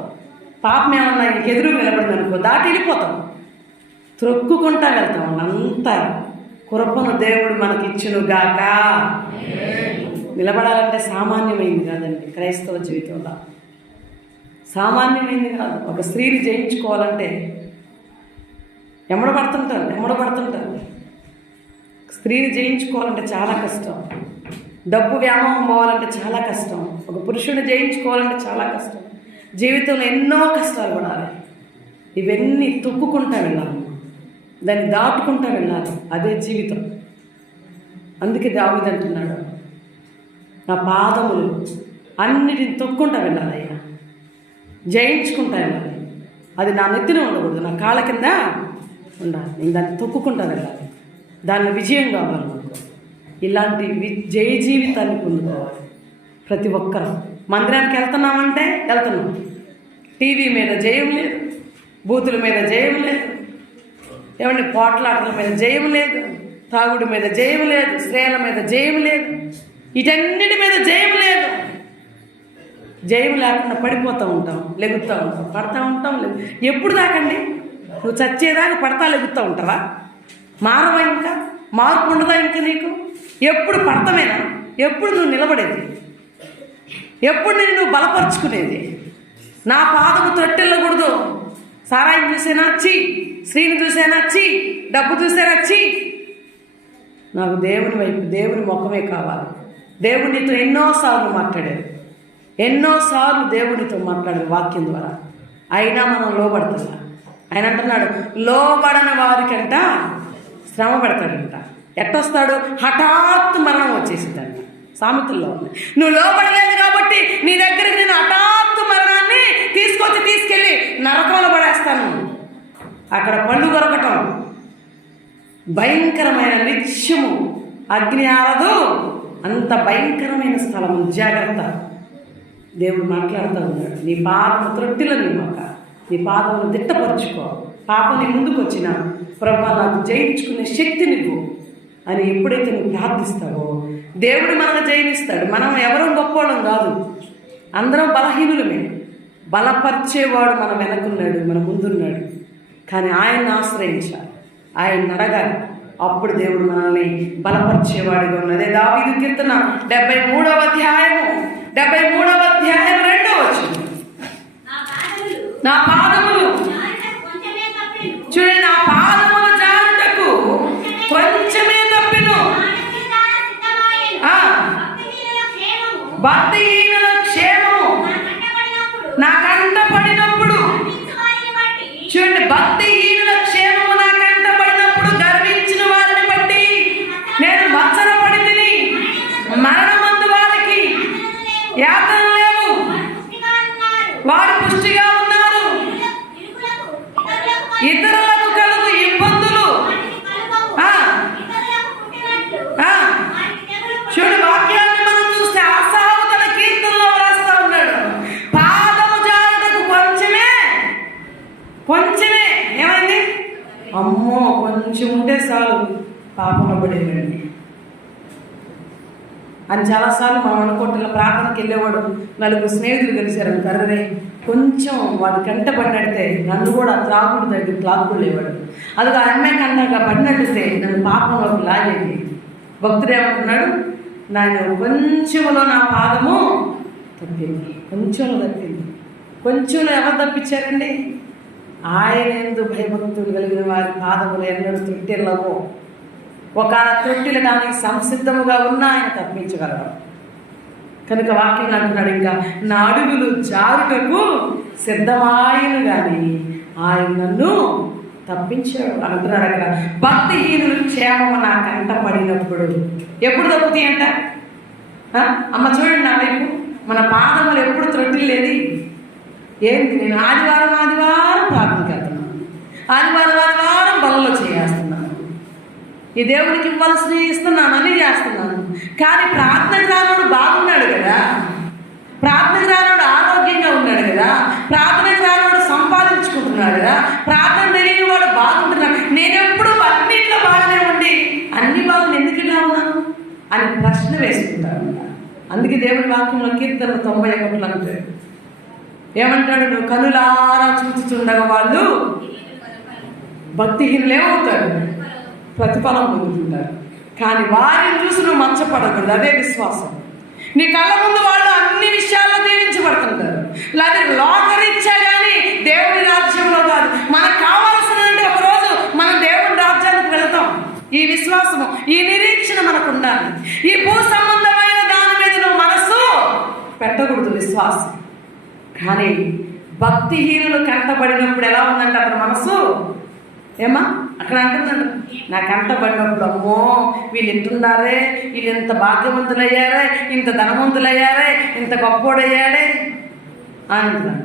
పాపం ఏమన్నా ఇంకెదురు నిలబడింది అనుకో, దాటి వెళ్ళిపోతావు, త్రొక్కుకుంటా వెళ్తాం. అంత కృపను దేవుడు మనకిచ్చును గాక. నిలబడాలంటే సామాన్యమైంది కాదండి, క్రైస్తవ జీవితంలో సామాన్యమైంది కాదు. ఒక స్త్రీని జయించుకోవాలంటే ఎమ్మడబడుతుంటారు. స్త్రీని జయించుకోవాలంటే చాలా కష్టం. డబ్బు వ్యామోహం పోవాలంటే చాలా కష్టం. ఒక పురుషుని జయించుకోవాలంటే చాలా కష్టం. జీవితంలో ఎన్నో కష్టాలు పడాలి. ఇవన్నీ తొక్కుకుంటా వెళ్ళాలి, దాన్ని దాటుకుంటూ వెళ్ళాలి, అదే జీవితం. అందుకే దావీదు అంటున్నాడు, నా పాదములు అన్నిటిని తొక్కుంటూ వెళ్ళాలి అయ్యా, జయించుకుంటా వెళ్ళాలి. అది నా నెత్తిన ఉండకూడదు, నా కాళ్ళ కింద ఉండాలి. నేను దాన్ని తొక్కుకుంటూ వెళ్ళాలి, దాన్ని విజయం కావాలనుకో. ఇలాంటి జయ జీవితాన్ని పొందుకోవాలి ప్రతి ఒక్కరూ. మందిరానికి వెళ్తున్నామంటే వెళ్తున్నాం, టీవీ మీద జయం లేదు, బూతుల మీద జయం లేదు, ఏమంటే పోట్లాటల మీద జయం లేదు, తాగుడి మీద జయం లేదు, స్త్రీల మీద జయం లేదు, వీటన్నిటి మీద జయం లేదు. జయం లేకుండా పడిపోతూ ఉంటాం, లెగుతూ ఉంటాం, పడతా ఉంటాం. ఎప్పుడు దాకండి? నువ్వు చచ్చేదాకా పడతా లెగుతూ ఉంటావా? మారవా? ఇంకా మార్పు ఉండదా ఇంకా నీకు? ఎప్పుడు పడతామేనా? ఎప్పుడు నువ్వు నిలబడేది? ఎప్పుడు నువ్వు బలపరుచుకునేది? నా పాదము త్రొట్టిల్లకూడదు. సారాయిని చూసేనా చీ, స్త్రీని చూసేనా చీ, డబ్బు చూసేనా చీ. నాకు దేవుని వైపు, దేవుని ముఖమే కావాలి. దేవునితో ఎన్నోసార్లు మాట్లాడారు, ఎన్నోసార్లు దేవునితో మాట్లాడారు వాక్యం ద్వారా. అయినా మనం లోబడతా. ఆయన అంటున్నాడు, లోబడని వారికంట శ్రమ పెడతాడంట. ఎట్టొస్తాడు? హఠాత్తు మరణం వచ్చేసిందంట. సామెతల్లో ఉంది. నువ్వు లోబడలేదు కాబట్టి నీ దగ్గరికి నేను హఠాత్తు మరణాన్ని తీసుకెళ్ళి నరకంలో పడేస్తాను. అక్కడ పళ్ళు కొరకటం, భయంకరమైన నిత్యము అగ్ని ఆరదు, అంత భయంకరమైన స్థలం. జాగ్రత్త. దేవుడు మాట్లాడుతూ ఉన్నాడు, నీ పాదము త్రొట్టిల నిమ్మక, నీ పాదమును దిట్టపరుచుకో. పాపం నీ ముందుకు వచ్చిన ప్రభువా నాకు జయించుకునే శక్తి నీవు అని ఎప్పుడైతే నువ్వు ప్రార్థిస్తావో దేవుడు మనల్ని జయిస్తాడు. మనం ఎవరూ గొప్పవాళ్ళం కాదు, అందరం బలహీనులమే. బలపరిచేవాడు మన వెనకున్నాడు, మన ముందున్నాడు. కానీ ఆయన్ని ఆశ్రయించాలి, ఆయన అడగాలి. అప్పుడు దేవుడు మనల్ని బలపరిచేవాడిగా ఉన్నది. దావీదు కీర్తన 73వ అధ్యాయము 2వ వచనం. నా పాదములు చూడండి, నా పాదముల జారుటకు కొంచెమే తప్పిను. భక్తిహీనుల క్షేమము నా కంట పడినప్పుడు, చూడండి, భక్తిహీనుల క్షేమము నా కంట పడినప్పుడు గర్వించిన వారిని బట్టి నేను మత్సరపడి తిని. మరణమందు వారికి యాతన లేవు, వారు పుష్టిగా ఉన్నారు. ఇతరులకు కలుగు ఇబ్బందులు చూడు, వాక్యాన్ని మనం చూస్తే ఆసావు తన కీర్తనలో రాస్తా ఉన్నాడు. పాదము జారుటకు కొంచెమే ఏమైంది? అమ్మో, కొంచెం ఉంటే చాలు పాపంలో పడేదండి అని చాలాసార్లు మనం అనుకుంటున్న. ప్రార్థనకి వెళ్ళేవాడు, 4 స్నేహితులు కలిశారు, కర్రే కొంచెం వాడు కంట పడినడితే నన్ను కూడా త్రాగుడు దగ్గర త్రాగులేవాడు. అది ఆ అమ్మాయి కంటగా పడినట్టే నన్ను పాపంలోకి లాగేది. భక్తుడు ఏమంటున్నాడు? నేను కొంచెంలో నా పాదము తప్పింది, కొంచెంలో తప్పింది. కొంచెంలో ఎవరు తప్పించారండి? ఆయన ఎందు భయభక్తులు కలిగిన వారి పాదములు ఎన్నడూ త్రుట్టిల్లవో. ఒక త్రుట్టిలు దానికి సంసిద్ధముగా ఉన్న ఆయన తప్పించగలడు. కనుక వాక్యం అంటున్నాడు, ఇంకా నా అడుగులు జారుటకు సిద్ధమాయను కానీ ఆయన నన్ను తప్పించాడు అంటున్నాడు. అక్కడ భక్తిహీనులు క్షేమము నా కంట పడినప్పుడు. ఎప్పుడు తప్పుతాయి అంట? అమ్మ చూడండి నా వైపు, మన పాదములు ఎప్పుడు త్రొట్టిల్లేది ఏంటి? నేను ఆదివారం ప్రార్థనకి వెళ్తున్నాను, ఆదివారం బలలో చేస్తున్నాను, ఈ దేవునికి ఇవ్వాల్సినవి ఇస్తున్నాను, అన్నీ చేస్తున్నాను. కానీ ప్రార్థనకు రానోడు బాగున్నాడు కదా, ప్రార్థనకు రానోడు ఆరోగ్యంగా ఉన్నాడు కదా, ప్రార్థనకు రానోడు సంపాదించుకుంటున్నాడు కదా, ప్రార్థన తెలియని వాడు బాగుంటున్నాడు. నేను ఎప్పుడు అన్నింటిలో బాగానే ఉండి అన్ని బాగుంది ఎందుకు ఇలా ఉన్నాను అని ప్రశ్న వేసుకుంటాను. అందుకే దేవుడి వాక్యంలో కీర్తన 91 అంటాడు, ఏమంటాడు? నువ్వు కనులారా చూచుచుండగా వాళ్ళు భక్తిహీనులు ఏమవుతారు? ప్రతిఫలం పొందుతుంటారు. కానీ వారిని చూసి నువ్వు మచ్చపడకూడదు, అదే విశ్వాసం. నీ కళ్ళ ముందు వాళ్ళు అన్ని విషయాల్లో దీవించబడుతుంటారు, లేదా లోకరీత్యా కానీ దేవుడి రాజ్యంలో కాదు. మనకు కావాల్సిందంటే ఒకరోజు మనం దేవుడి రాజ్యానికి వెళ్తాం. ఈ విశ్వాసము, ఈ నిరీక్షణ మనకు ఉండాలి. ఈ భూ సంబంధమైన దాని మీద నువ్వు మనసు పెట్టకూడదు, విశ్వాసం. కానీ భక్తిహీనులు కంటపడినప్పుడు ఎలా ఉందంటే అక్కడ మనసు ఏమా అక్కడ అంటున్నాడు, నా కంటపడినప్పుడు అమ్మో వీళ్ళు ఎంతున్నారే, వీళ్ళు ఇంత భాగ్యవంతులయ్యారే, ఇంత ధనవంతులయ్యారే, ఇంత గొప్పోడయ్యాడే అంటున్నాడు.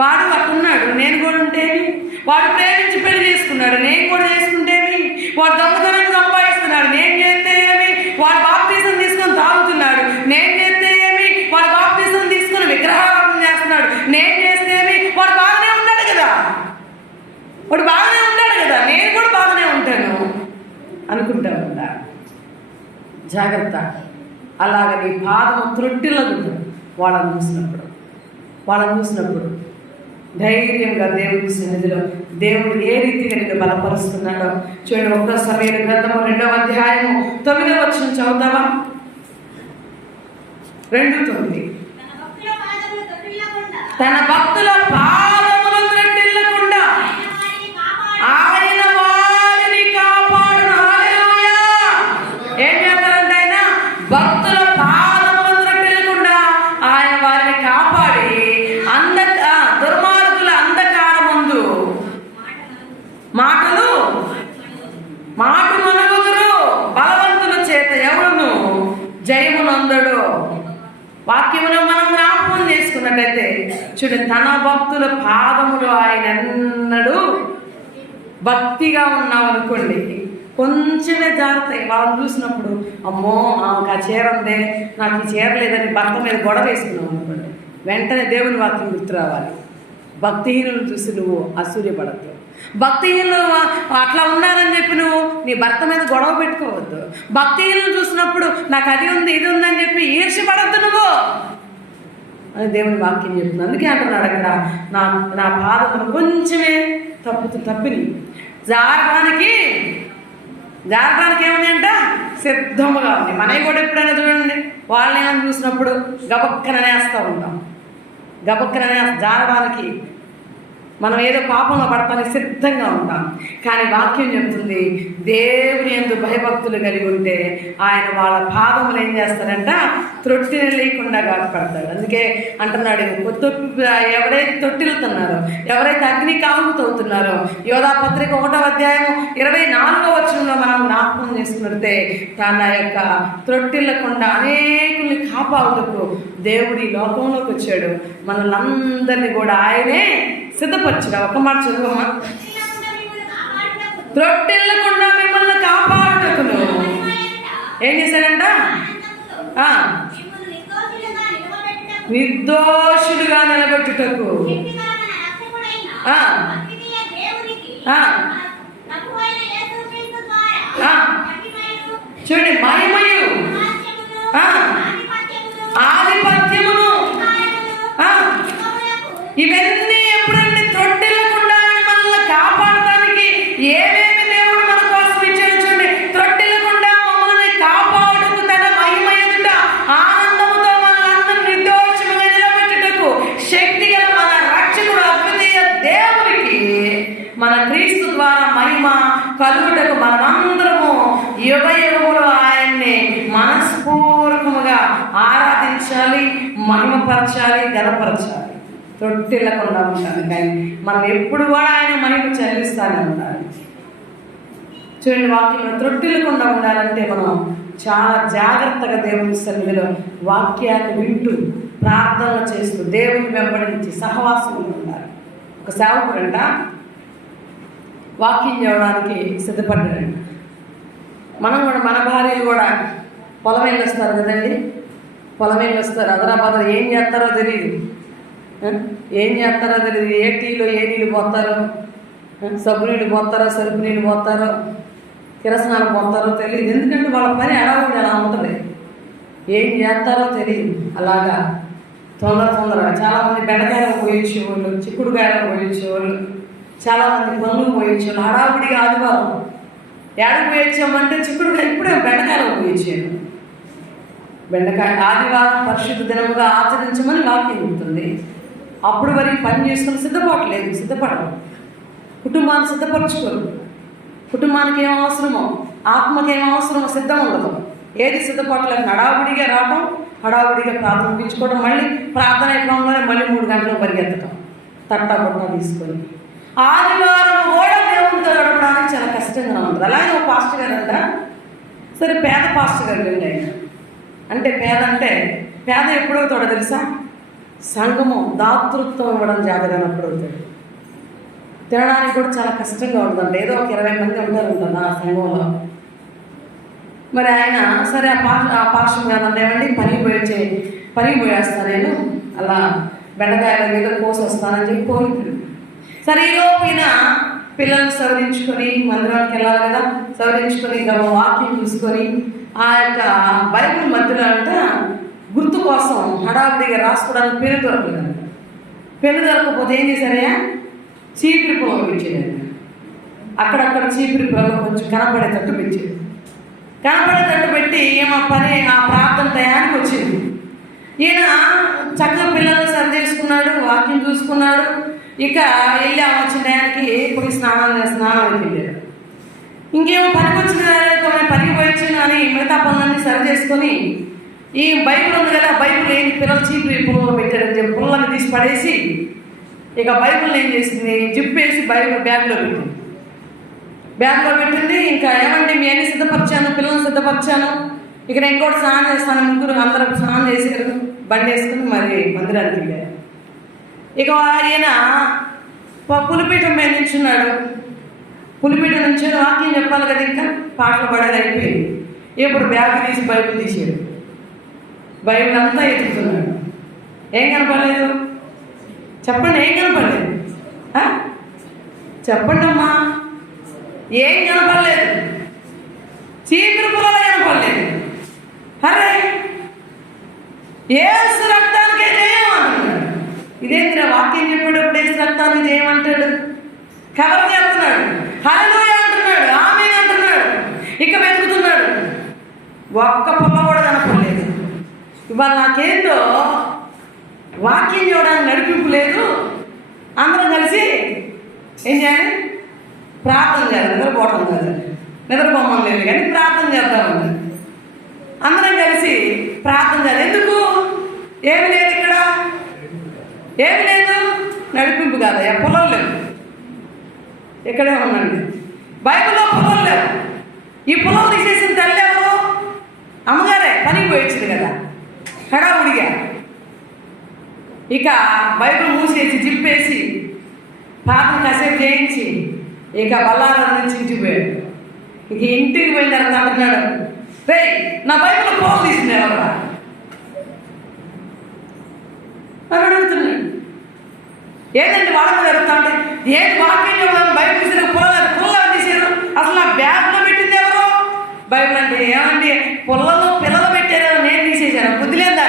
వాడు అట్టున్నాడు, నేను కూడా ఉంటేమి. వాడు ప్రేమించి పెళ్లి చేసుకున్నాడు, నేను కూడా చేసుకుంటేమి. వాడు దొంగతనం సంపాదిస్తున్నాడు, నేను చేస్తే ఏమి. వాడు బాప్తీసం తీసుకొని తాగుతున్నాడు, నేను చేస్తే ఏమి. వాడు బాప్తీసం తీసుకొని విగ్రహారాధన చేస్తున్నాడు, నేను చేస్తే ఏమి. వాడు బాగానే ఉన్నాడు కదా, నేను కూడా బాగానే ఉంటాను అనుకుంటా ఉంటా. జాగ్రత్త. అలాగ నీ పాదము త్రొట్టిల్లదు. వాళ్ళని చూసినప్పుడు ధైర్యంగా దేవుడి సన్నిధిలో దేవుడు ఏ రీతిగా నిన్ను బలపరుస్తున్నాడో చూడండి. 1 సమూయేలు గ్రంథము 2వ అధ్యాయము 9వ వచనం చదువుతావా? 2:9. తన భక్తుల పాదములు త్రొట్టిల్లకుండా ఆయన వారిని కాపాడును. హల్లెలూయా. ఏం చేస్తారంటే ఆయన భక్తుల పాదములు త్రొట్టిల్లకుండా ఆయన వారిని కాపాడి దుర్మార్గుల అంధకారమందు మాటు మనుగుదురు. బలవంతుల చేత ఎవరును జయమునందడు. వాక్యములో మనం జ్ఞాపకం చేసుకున్నట్లయితే చూడండి, తన భక్తుల పాదములు ఆయన ఎన్నడూ భక్తిగా ఉన్నాం అనుకోండి కొంచెమే జాగ్రత్త. వాళ్ళని చూసినప్పుడు అమ్మో ఆమెకు ఆ చీర ఉందే, నాకు ఈ చీర లేదని భర్త మీద గొడవ వేసుకున్నావు అనుకోండి, వెంటనే దేవుని వాక్యం గుర్తు రావాలి. భక్తిహీనులను చూసి నువ్వు అసూర్యపడద్దు. భక్తిహీనులు అట్లా ఉన్నారని చెప్పి నువ్వు నీ భర్త మీద గొడవ పెట్టుకోవద్దు. భక్తిహీనులను చూసినప్పుడు నాకు అది ఉంది ఇది ఉందని చెప్పి ఈర్ష్యపడద్దు. నువ్వు అని దేవుని వాక్యం చెప్తుంది. అందుకే అంటున్నాడు అక్కడ, నా నా పాదములు కొంచెమే తప్పిని జారడానికి ఏముంది అంట, సిద్ధముగా ఉంది. మనవి కూడా ఎప్పుడైనా చూడండి, వాళ్ళని ఏమైనా చూసినప్పుడు గబక్కననేస్తూ ఉంటాం. గబక్కననే జారడానికి మనం ఏదో పాపంలో పడతానికి సిద్ధంగా ఉంటాం. కానీ వాక్యం చెప్తుంది, దేవుని యందు భయభక్తులు కలిగి ఉంటే ఆయన వాళ్ళ పాదములు ఏం చేస్తారంట, త్రొట్టిని లేకుండా కాపాడతాడు. అందుకే అంటున్నాడు, ఎవరైతే తొట్టిల్తున్నారో, ఎవరైతే అగ్ని కాముతవుతున్నారో, యోధా పత్రిక 1వ అధ్యాయం 24వ వచనంలో మనం జ్ఞాపకం చేసుకుంటే, తన యొక్క త్రొట్టిల్లకుండా అనేకుల్ని కాపాడుటకు దేవుడి లోకంలోకి వచ్చాడు. మనల్ని కూడా ఆయనే సిద్ధపరచుగా. ఒక మాట చదువమ్మా. త్రొట్టిల్లకుండా మిమ్మల్ని కాపాడుటకును ఏం చేశాడంట, నిర్దోషులుగా నిలబెట్టుటకు. చూడండి, మహిమయు ఆధిపత్యమును ఇవన్నీ ఎప్పుడంటే త్రొట్టిల్లకుండా మనల్ని కాపాడటానికి ఏమేమి దేవుడు మన కోసం ఇచ్చాడు. చూడండి, త్రొట్టిల్లకుండా మమ్మల్ని కాపాడుకు తన మహిమ ఎదుట ఆనందముతో మనల్ని నిర్దోషముగా నిలబెట్టుటకు శక్తి గల మన రక్షకుడు అద్వితీయ దేవునికి మన క్రీస్తు ద్వారా మహిమ కలుగుటకు మనందరము యుగయుగములు ఆయన్ని మనస్పూర్వకముగా ఆరాధించాలి, మహిమపరచాలి, గణపరచాలి. తొట్టిల్లకుండా ఉంటాను. కానీ మనం ఎప్పుడు కూడా ఆయన మహిమ చెల్లిస్తానే ఉండాలి. చూడండి, వాక్యంలో త్రొట్టిల్లకుండా ఉండాలంటే మనం చాలా జాగ్రత్తగా దేవుని సన్నిధిలో వాక్యాన్ని వింటూ, ప్రార్థనలు చేస్తూ, దేవుని వెంబడించి సహవాసంలో ఉండాలి. ఒక సేవకుడంట వాక్యం చేయడానికి సిద్ధపడ్డాడంట. మనం కూడా, మన భార్యలు కూడా పొలం వెళ్ళొస్తారు కదండి, పొలం వెళ్ళొస్తారు. అదరాబాద్ ఏం చేస్తారో తెలియదు, ఏ టీలో ఏ నీళ్ళు పోతారో, సబ్బు నీళ్ళు పోతారో, సరుపు నీళ్ళు పోతారో, కిరసనాలు పోతారో తెలియదు. ఎందుకంటే వాళ్ళ పని అడవుడు అలా ఉంటుంది, ఏం చేస్తారో తెలియదు. అలాగా తొందరగా చాలామంది బెండకాయలు పోయించేవాళ్ళు, చిక్కుడుకాయలు పోయించేవాళ్ళు, చాలామంది పనులు పోయించేవాళ్ళు. హడావుడిగా ఆదివారం ఏడకు పోయించామంటే చిక్కుడుకాయ, ఇప్పుడే బెండకాయలు పోయించాను. బెండకాయ ఆదివారం పరిశుద్ధ దినముగా ఆచరించమని వాక్యం ఉంటుంది. అప్పుడు వరకు పని చేసుకుని సిద్ధపడరు. కుటుంబాన్ని సిద్ధపరచుకోరు. కుటుంబానికి ఏం అవసరమో, ఆత్మకి ఏం అవసరమో సిద్ధం ఉండదు. ఏది సిద్ధపడలేదు, హడావుడిగా రావడం, హడావుడిగా ప్రార్థించుకోవడం, మళ్ళీ ప్రార్థన అయిపోవడంలోనే మళ్ళీ 3 గంటలకు పరిగెత్తడం, తట్టా తీసుకొని. ఆదివారం కూడా దేవునితో గడపడానికి చాలా కష్టంగా ఉంటుంది. అలాగే ఒక పాస్టర్ గారు అంట, సరే పేద పాస్టర్ గారు అండి. అంటే పేద ఎప్పుడో తోడ తెలుసా, సంఘము దాతృత్వం ఇవ్వడం జాతరైనప్పుడు అవుతాడు. తినడానికి కూడా చాలా కష్టంగా ఉంటుందంట. ఏదో ఒక 20 మంది ఉంటారు ఆ సంఘంలో. మరి ఆయన సరే ఆ పాస్టర్ కాదంటే ఏమండి పనికి పోయేస్తాను నేను, అలా బెండకాయల మీద కోసి వస్తానని చెప్పి పోయింది. సరే ఈలోపైన పిల్లల్ని సవరించుకొని మందిరానికి వెళ్ళాలి కదా, సవరించుకొని వాక్యం చూసుకొని ఆ యొక్క బైబిల్ మధ్యలో అంట గుర్తు కోసం హడావుడిగా రాసుకోవడానికి పెన్ను దొరకలేదంట. పెన్ను దొరకకపోతే ఏం చేశారయ్యా, చీపిరి పొలం పెంచేదండి. అక్కడక్కడ చీపిరి పొలం కొంచెం కనపడేటట్టు పెంచేది. కనపడేటట్టు పెట్టి ఏమో పని ఆ ప్రార్థన టయానికి వచ్చింది. ఈయన చక్కగా పిల్లల్ని సరి చేసుకున్నాడు, వాక్యం చూసుకున్నాడు. ఇక వెళ్ళి వచ్చిన టయానికి ఇప్పుడు స్నానానికి వెళ్ళాడు. ఇంకేమో పనికి వచ్చిన పనికి పోయొచ్చాను అని మిగతా పనులన్నీ సరి చేసుకొని, ఈ బైబిల్ ఉంది కదా, బైబిల్ ఏంటి పిల్లలు చీపి పుల్లలు పెట్టారని చెప్పి పుల్లల్ని తీసి పడేసి, ఇక బైబిల్ ఏం చేసింది, జిప్పేసి బైబిల్ బ్యాగ్లో పెట్టింది. ఇంకా ఏమంటే మీ అన్ని సిద్ధపరిచాను, పిల్లల్ని సిద్ధపరిచాను, ఇక్కడ ఇంకోటి స్నానం చేస్తాను, ముగ్గురు అందరూ స్నానం చేశారు, బండి వేసుకుని మరి మందిరానికి వెళ్ళారు. ఇక ఆయన పులిపీఠం మీద నిల్చున్నాడు. పులిపీఠం నుంచి వాక్యం చెప్పాలి కదా, ఇంకా పాటలు పడేది అయిపోయింది. ఇప్పుడు బ్యాగ్ తీసి బైబిల్ తీసాడు. బైబిల్ అంతా ఎత్తుకుతున్నాడు. ఏం కనపడలేదు చెప్పండి, ఏం కనపడలేదు చెప్పండి అమ్మా, ఏం కనపడలేదు. చీపురు పుల్లలు కనపడలేదు. అరే యేసు రక్తానికే జయం అంట. ఇదేంద్ర వాక్యం చెప్పేటప్పుడు వేసి రక్తాన్ని చేయమంటాడు, కవర్ చేస్తున్నాడు, హల్లెలూయా అంటున్నాడు, ఆమేన్ అంటున్నాడు, ఇక వెతుకుతున్నాడు. ఒక్క పొల్ల కూడా కనపడలేదు. ఇవాళ నాకేందో వాక్యం చూడడానికి నడిపింపు లేదు. అందరం కలిసి ఏం చేయాలి? ప్రార్థన చేయాలి. నిద్రపోవటం కాదు, నిద్రపోమని లేదు కానీ ప్రార్థన చేద్దామని అందరం కలిసి ప్రార్థన చేయాలి. ఎందుకు? ఏమి లేదు ఇక్కడ, ఏమి లేదు, నడిపింపు కాదు. పొలం లేవు, ఇక్కడే ఉండండి. బైబిల్లో పొలం లేవు. ఈ పొలం తీసేసిన తల్లి ఎవరు? అమ్మగారే, పనికి పోయించింది కదా హడావుడిగా. ఇక బైబిల్ మూసేసి జిప్పేసి ప్రార్థన కాసేపు చేయించి ఇక బల్లారం నుంచి ఇంటికి పోయాడు. ఇక ఇంటికి పోయిన తర్వాత అంటున్నాడు, రే నా బైబిల్ పొలం తీసింది ఎవరా అని అడుగుతున్నాడు. ఏదండి వాళ్ళని జరుగుతా అంటే, ఏది వాక్యం బైబిల్ తీసిన పుల్ల తీసారు, అసలు నా బ్యాగ్లో పెట్టింది ఎవరు? బైబిల్ అంటే ఏమండి పుల్లలో పిల్లలు పెట్టారో నేను తీసేసాను, బుద్ధి లేదా?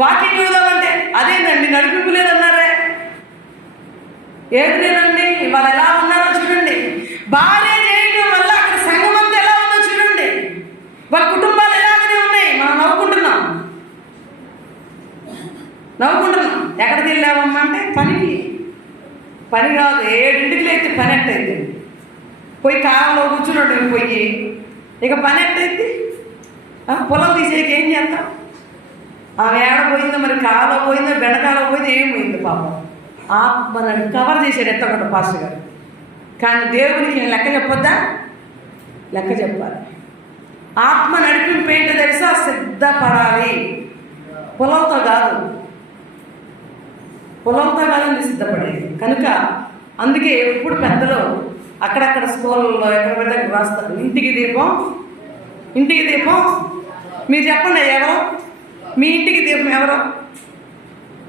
వాక్యం చూద్దామంటే అదేందండి నడిపింపు లేదన్నారే. ఏది లేదండి. ఇవాళ ఎలా ఉన్నారో చూడండి. భార్య చేయడం వల్ల అక్కడ సంఘం అంతా ఎలా ఉందో చూడండి. వాళ్ళ కుటుంబాలు ఎలాగనే ఉన్నాయి. మనం నవ్వుకుంటున్నాం. ఎక్కడికి వెళ్ళామమ్మా అంటే పనికి. పని కాదు, 7ంటికి లేస్తే పని ఎట్టయితే పోయి కాలంలో కూర్చున్నాడు పోయి, ఇక పని ఎట్టయితే పొలం తీసేకి ఏం చేస్తాం? ఆమె ఏడపోయిందో మరి, కాలో పోయిందో బెడకాలో పోయిందో ఏం పోయింది పాపం. ఆత్మను కవర్ చేశాడు ఎత్తకుండా పాస్టర్ గారు. కానీ దేవునికి లెక్క చెప్పొద్దా? లెక్క చెప్పాలి. ఆత్మ నడిపింపు ఏంటో తెలుసా? సిద్ధపడాలి. పొలంతో కాదు, పొలంతో కాదని సిద్ధపడేది. కనుక అందుకే ఎప్పుడు పెద్దలు అక్కడక్కడ స్కూల్లో ఎక్కడ పెడితే రాస్తారు, ఇంటికి దీపం, ఇంటికి దీపం. మీరు చెప్పండి ఎవరు మీ ఇంటికి దీపం ఎవరు?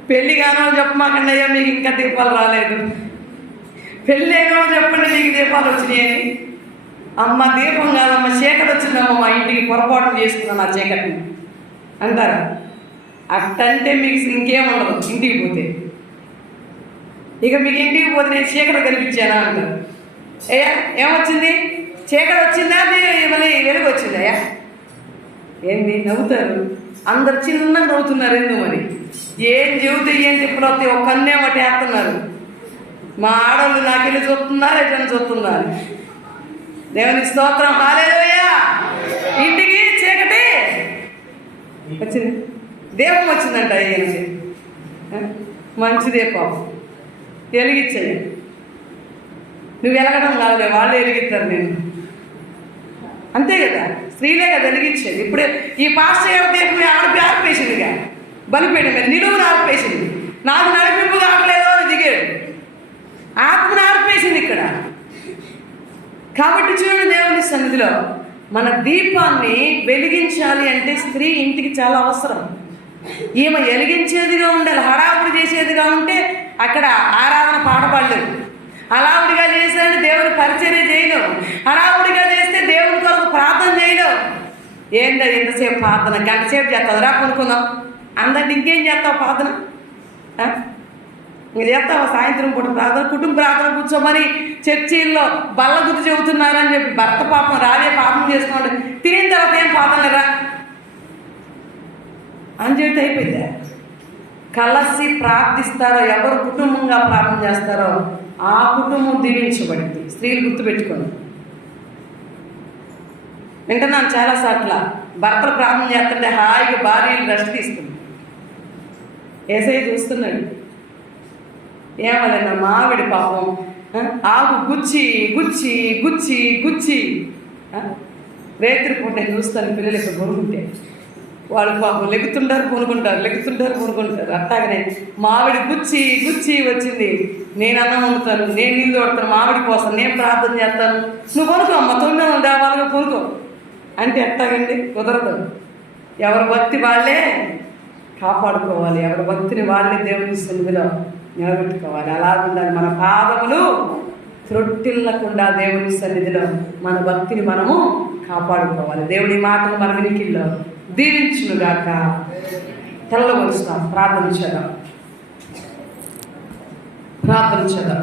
పెళ్ళి కానో చెప్పమాకండి అయ్యా మీకు ఇంకా దీపాలు రాలేదు. పెళ్ళి అయినో చెప్పండి మీకు దీపాలు వచ్చినాయని. అమ్మ దీపం కాదమ్మ చీకటి వచ్చిందమ్మ మా ఇంటికి, పొరపాటు చేసుకున్నాను ఆ చీకటిని అంటారు. అట్టంటే మీకు ఇంకేముండదు ఇంటికి పోతే. ఇక మీకు ఇంటికి పోతే నేను చీకటి కనిపించానా అంటారు. అయ్యా ఏమొచ్చింది? చీకటి వచ్చిందా మళ్ళీ వెలుగు వచ్చింది? అయ్యా ఏంది? నవ్వుతారు. అందరు చిన్నగా నవ్వుతున్నారు. ఎందుకు మరి? ఏం చెబుతే ఏం తిప్పులు వస్తాయి, ఒక కన్నే ఒకటి వేస్తున్నారు. మా ఆడవాళ్ళు నాకెళ్ళి చూస్తున్నారు, ఎట్లా చూస్తున్నారు. దేవుని స్తోత్రం, హల్లెలూయా. ఇంటికి చీకటి వచ్చింది, దీపం వచ్చిందంట. ఏంటి మంచి దీపం వెలిగించాయి. నువ్వు వెలగడం కాదులే, వాళ్ళు వెలిగిస్తారు. నేను అంతే కదా, స్త్రీలే కదా వెలిగించేది. ఇప్పుడు ఈ పాస్టర్ దీపం ఆర్పేసిందిగా, బలిపేట మీద నిలువును ఆర్పేసింది. నాకు నడిపింపు కావట్లేదు అని దిగాడు. ఆత్మను ఆర్పేసింది ఇక్కడ. కాబట్టి చూడండి, దేవుని సన్నిధిలో మన దీపాన్ని వెలిగించాలి అంటే స్త్రీ ఇంటికి చాలా అవసరం. ఈమె వెలిగించేదిగా ఉండాలి. హడావుడి చేసేదిగా ఉంటే అక్కడ ఆరాధన పాడబడలేదు. హడావుడిగా చేశారంటే దేవుని పరిచర్య చేయలేవు. హడావుడిగా చేస్తే దేవుని కొరకు ప్రార్థన చేయలేవు. ఏందా ఎంతసేపు ప్రార్థన? గంట సేపు చేస్తావు, రా కొనుక్కుందాం అందరికి. ఇంకేం చేస్తావు ప్రార్థన? మీరు చేస్తావా సాయంత్రం పూట ప్రార్థన? కుటుంబ ప్రార్థన కూర్చోమని చర్చిల్లో బల్ల గుర్తు చెబుతున్నారని చెప్పి భర్త పాపం రావే పాపం చేసుకున్నాడు. తిరిగిన తర్వాత ఏం ప్రార్థన లేరా అని చెబితే అయిపోయిందా? కలిసి ప్రార్థిస్తారో, ఎవరు కుటుంబంగా ప్రార్థన చేస్తారో ఆ కుటుంబం దీవించబడింది. స్త్రీలు గుర్తుపెట్టుకోండి. వింటున్నాను చాలాసార్లు, భర్తలు ప్రార్థన చేస్తుంటే హాయిగా భార్యలు రెస్ట్ తీసుకుంది. ఏసై చూస్తున్నాడు. ఏమలేనా మావిడి పాపం ఆకు గుచ్చి గుచ్చి గుచ్చి గుచ్చి రేత్రి పూట నేను చూస్తాను. పిల్లలు ఇక్కడ కొనుక్కుంటే వాళ్ళు పాపం లెగుతుంటారు కొనుక్కుంటారు, లెగుతుంటారు కొనుక్కుంటారు. అట్లాగనే మావిడి గుచ్చి గుచ్చి వచ్చింది. నేను అన్నం వండుతాను, నేను నీళ్ళు కొడతాను, మావిడి కోసం నేను ప్రార్థన చేస్తాను, నువ్వు కొనుక్కో అమ్మ, 9 దేవాలుగా కొనుక్కో అంటే ఎట్లాగండి? కుదరదు. ఎవరి భక్తి వాళ్ళే కాపాడుకోవాలి. ఎవరి భక్తిని వాళ్ళే దేవుని సన్నిధిలో నిలబెట్టుకోవాలి. అలా ఉండాలి. మన పాదములు త్రొట్టిల్లకుండా దేవుని సన్నిధిలో మన భక్తిని మనము కాపాడుకోవాలి. దేవుని మాటలు మన వినికిల్లో దీవించునుగాక. తెల్లగొలుస్తాం, ప్రార్థన చేద్దాం. ప్రార్థన చేద్దాం.